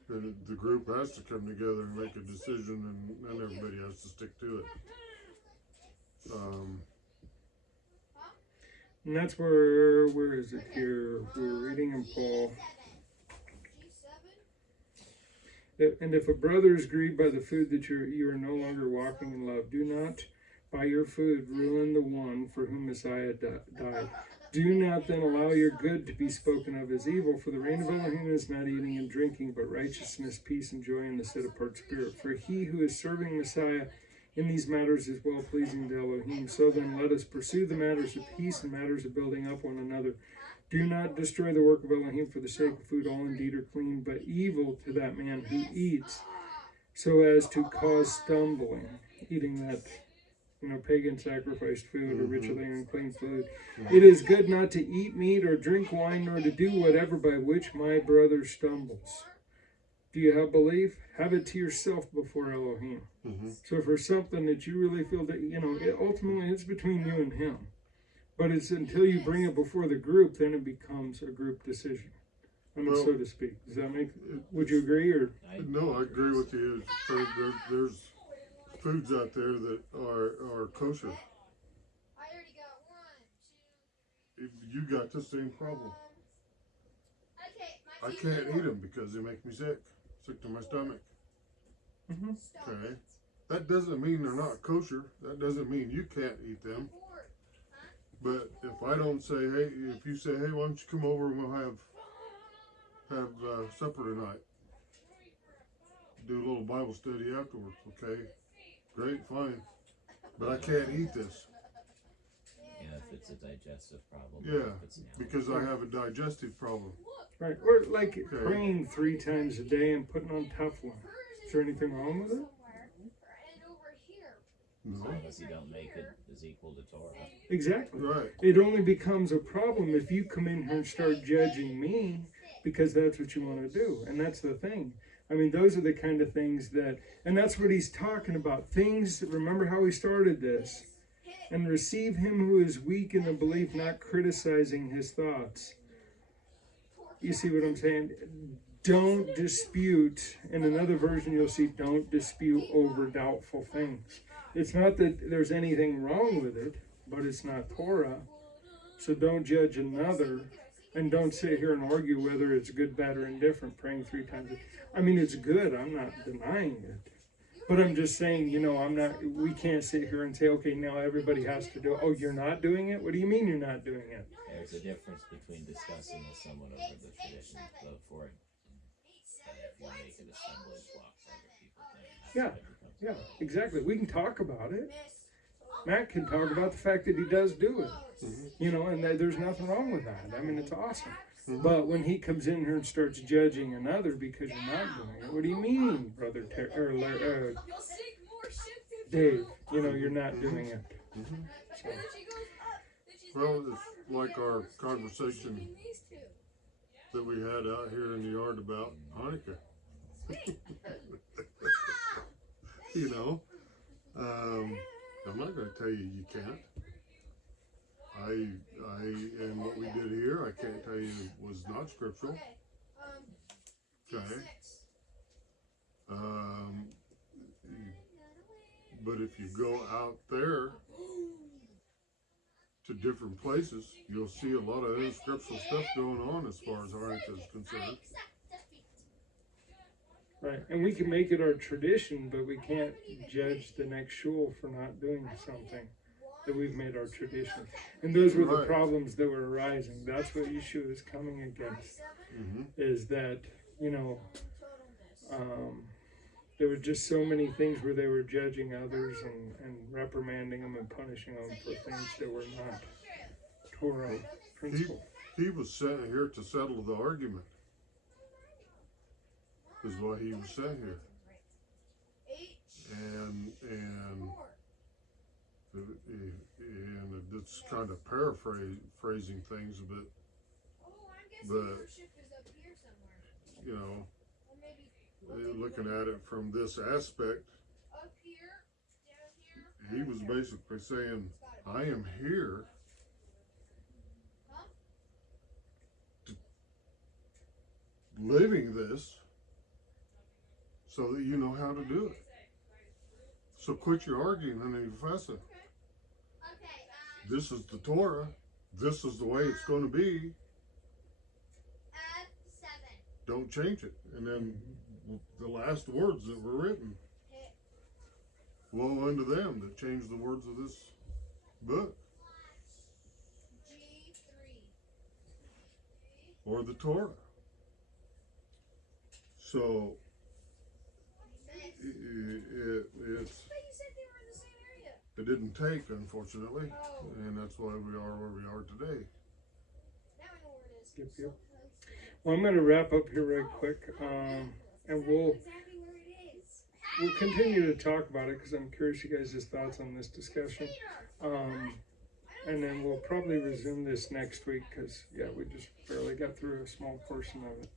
And the group has to come together and make a decision, and then everybody has to stick to it. And that's where is it here? We're reading in Paul. And if a brother is grieved by the food that you are no longer walking in love, do not by your food ruin the one for whom Messiah died. Do not then allow your good to be spoken of as evil, for the reign of Elohim is not eating and drinking, but righteousness, peace, and joy in the set-apart spirit. For he who is serving Messiah in these matters is well-pleasing to Elohim. So then let us pursue the matters of peace and matters of building up one another. Do not destroy the work of Elohim for the sake of food. All indeed are clean, but evil to that man who eats, so as to cause stumbling, eating that pagan sacrificed food or ritually unclean food. It is good not to eat meat or drink wine, nor to do whatever by which my brother stumbles. Do you have belief? Have it to yourself before Elohim. Mm-hmm. So for something that you really feel that, ultimately it's between you and him. But it's until you bring it before the group, then it becomes a group decision. So to speak. Does that would you agree? Or No, I agree with you. There's foods out there that are kosher. You got the same problem. I can't eat them because they make me sick to my stomach. Mm-hmm. Okay, that doesn't mean they're not kosher. That doesn't mean you can't eat them. But if I don't say, hey, if you say, hey, why don't you come over and we'll have supper tonight? Do a little Bible study afterwards, okay? Great, fine. But I can't eat this. Yeah, if it's a digestive problem. Yeah, if it's an because I have a digestive problem. right, or like praying 3 times a day and putting on Teflon. Is there anything wrong with it? No. As long as you don't make it as equal to Torah. Exactly. Right. It only becomes a problem if you come in here and start judging me, because that's what you want to do. And that's the thing. I mean, those are the kind of things and that's what he's talking about. Things, remember how we started this. and receive him who is weak in the belief, not criticizing his thoughts. You see what I'm saying? Don't dispute. In another version, you'll see, don't dispute over doubtful things. It's not that there's anything wrong with it, but it's not Torah. So don't judge another, and don't sit here and argue whether it's good, bad, or indifferent, praying 3 times. I mean, it's good. I'm not denying it. But I'm just saying, we can't sit here and say, okay, now everybody has to do it. Oh, you're not doing it? What do you mean you're not doing it? There's a difference between discussing with someone over the traditions before it, if you make it a stumbling block for other people. Yeah, exactly. We can talk about it. Matt can talk about the fact that he does do it. And there's nothing wrong with that. I mean, it's awesome. But when he comes in here and starts judging another because you're not doing it, what do you mean, Brother Dave? You're not doing it. So. Well, it's like our conversation that we had out here in the yard about Hanukkah. I'm not going to tell you can't. And what we did here, I can't tell you was not scriptural. Okay. But if you go out there to different places, you'll see a lot of unscriptural stuff going on as far as Hanukkah is concerned. Right, and we can make it our tradition, but we can't judge the next shul for not doing something that we've made our tradition. And those were the problems that were arising. That's what Yeshua is coming against, is that, there were just so many things where they were judging others and reprimanding them and punishing them for things that were not Torah principle. He was sent here to settle the argument. Is why he was sent here. And it's kind of paraphrasing things a bit, but looking at it from this aspect, he was basically saying, I am here living this so that you know how to do it. So quit your arguing and your fussing. This is the Torah. This is the way it's going to be. Don't change it. And then the last words that were written, woe unto them that change the words of this book. Or the Torah. So it didn't take, unfortunately, and that's why we are where we are today. Yep. Well, I'm going to wrap up here right quick, and we'll continue to talk about it because I'm curious you guys' thoughts on this discussion, and then we'll probably resume this next week because we just barely got through a small portion of it.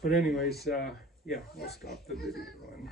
But anyways, we'll stop the video and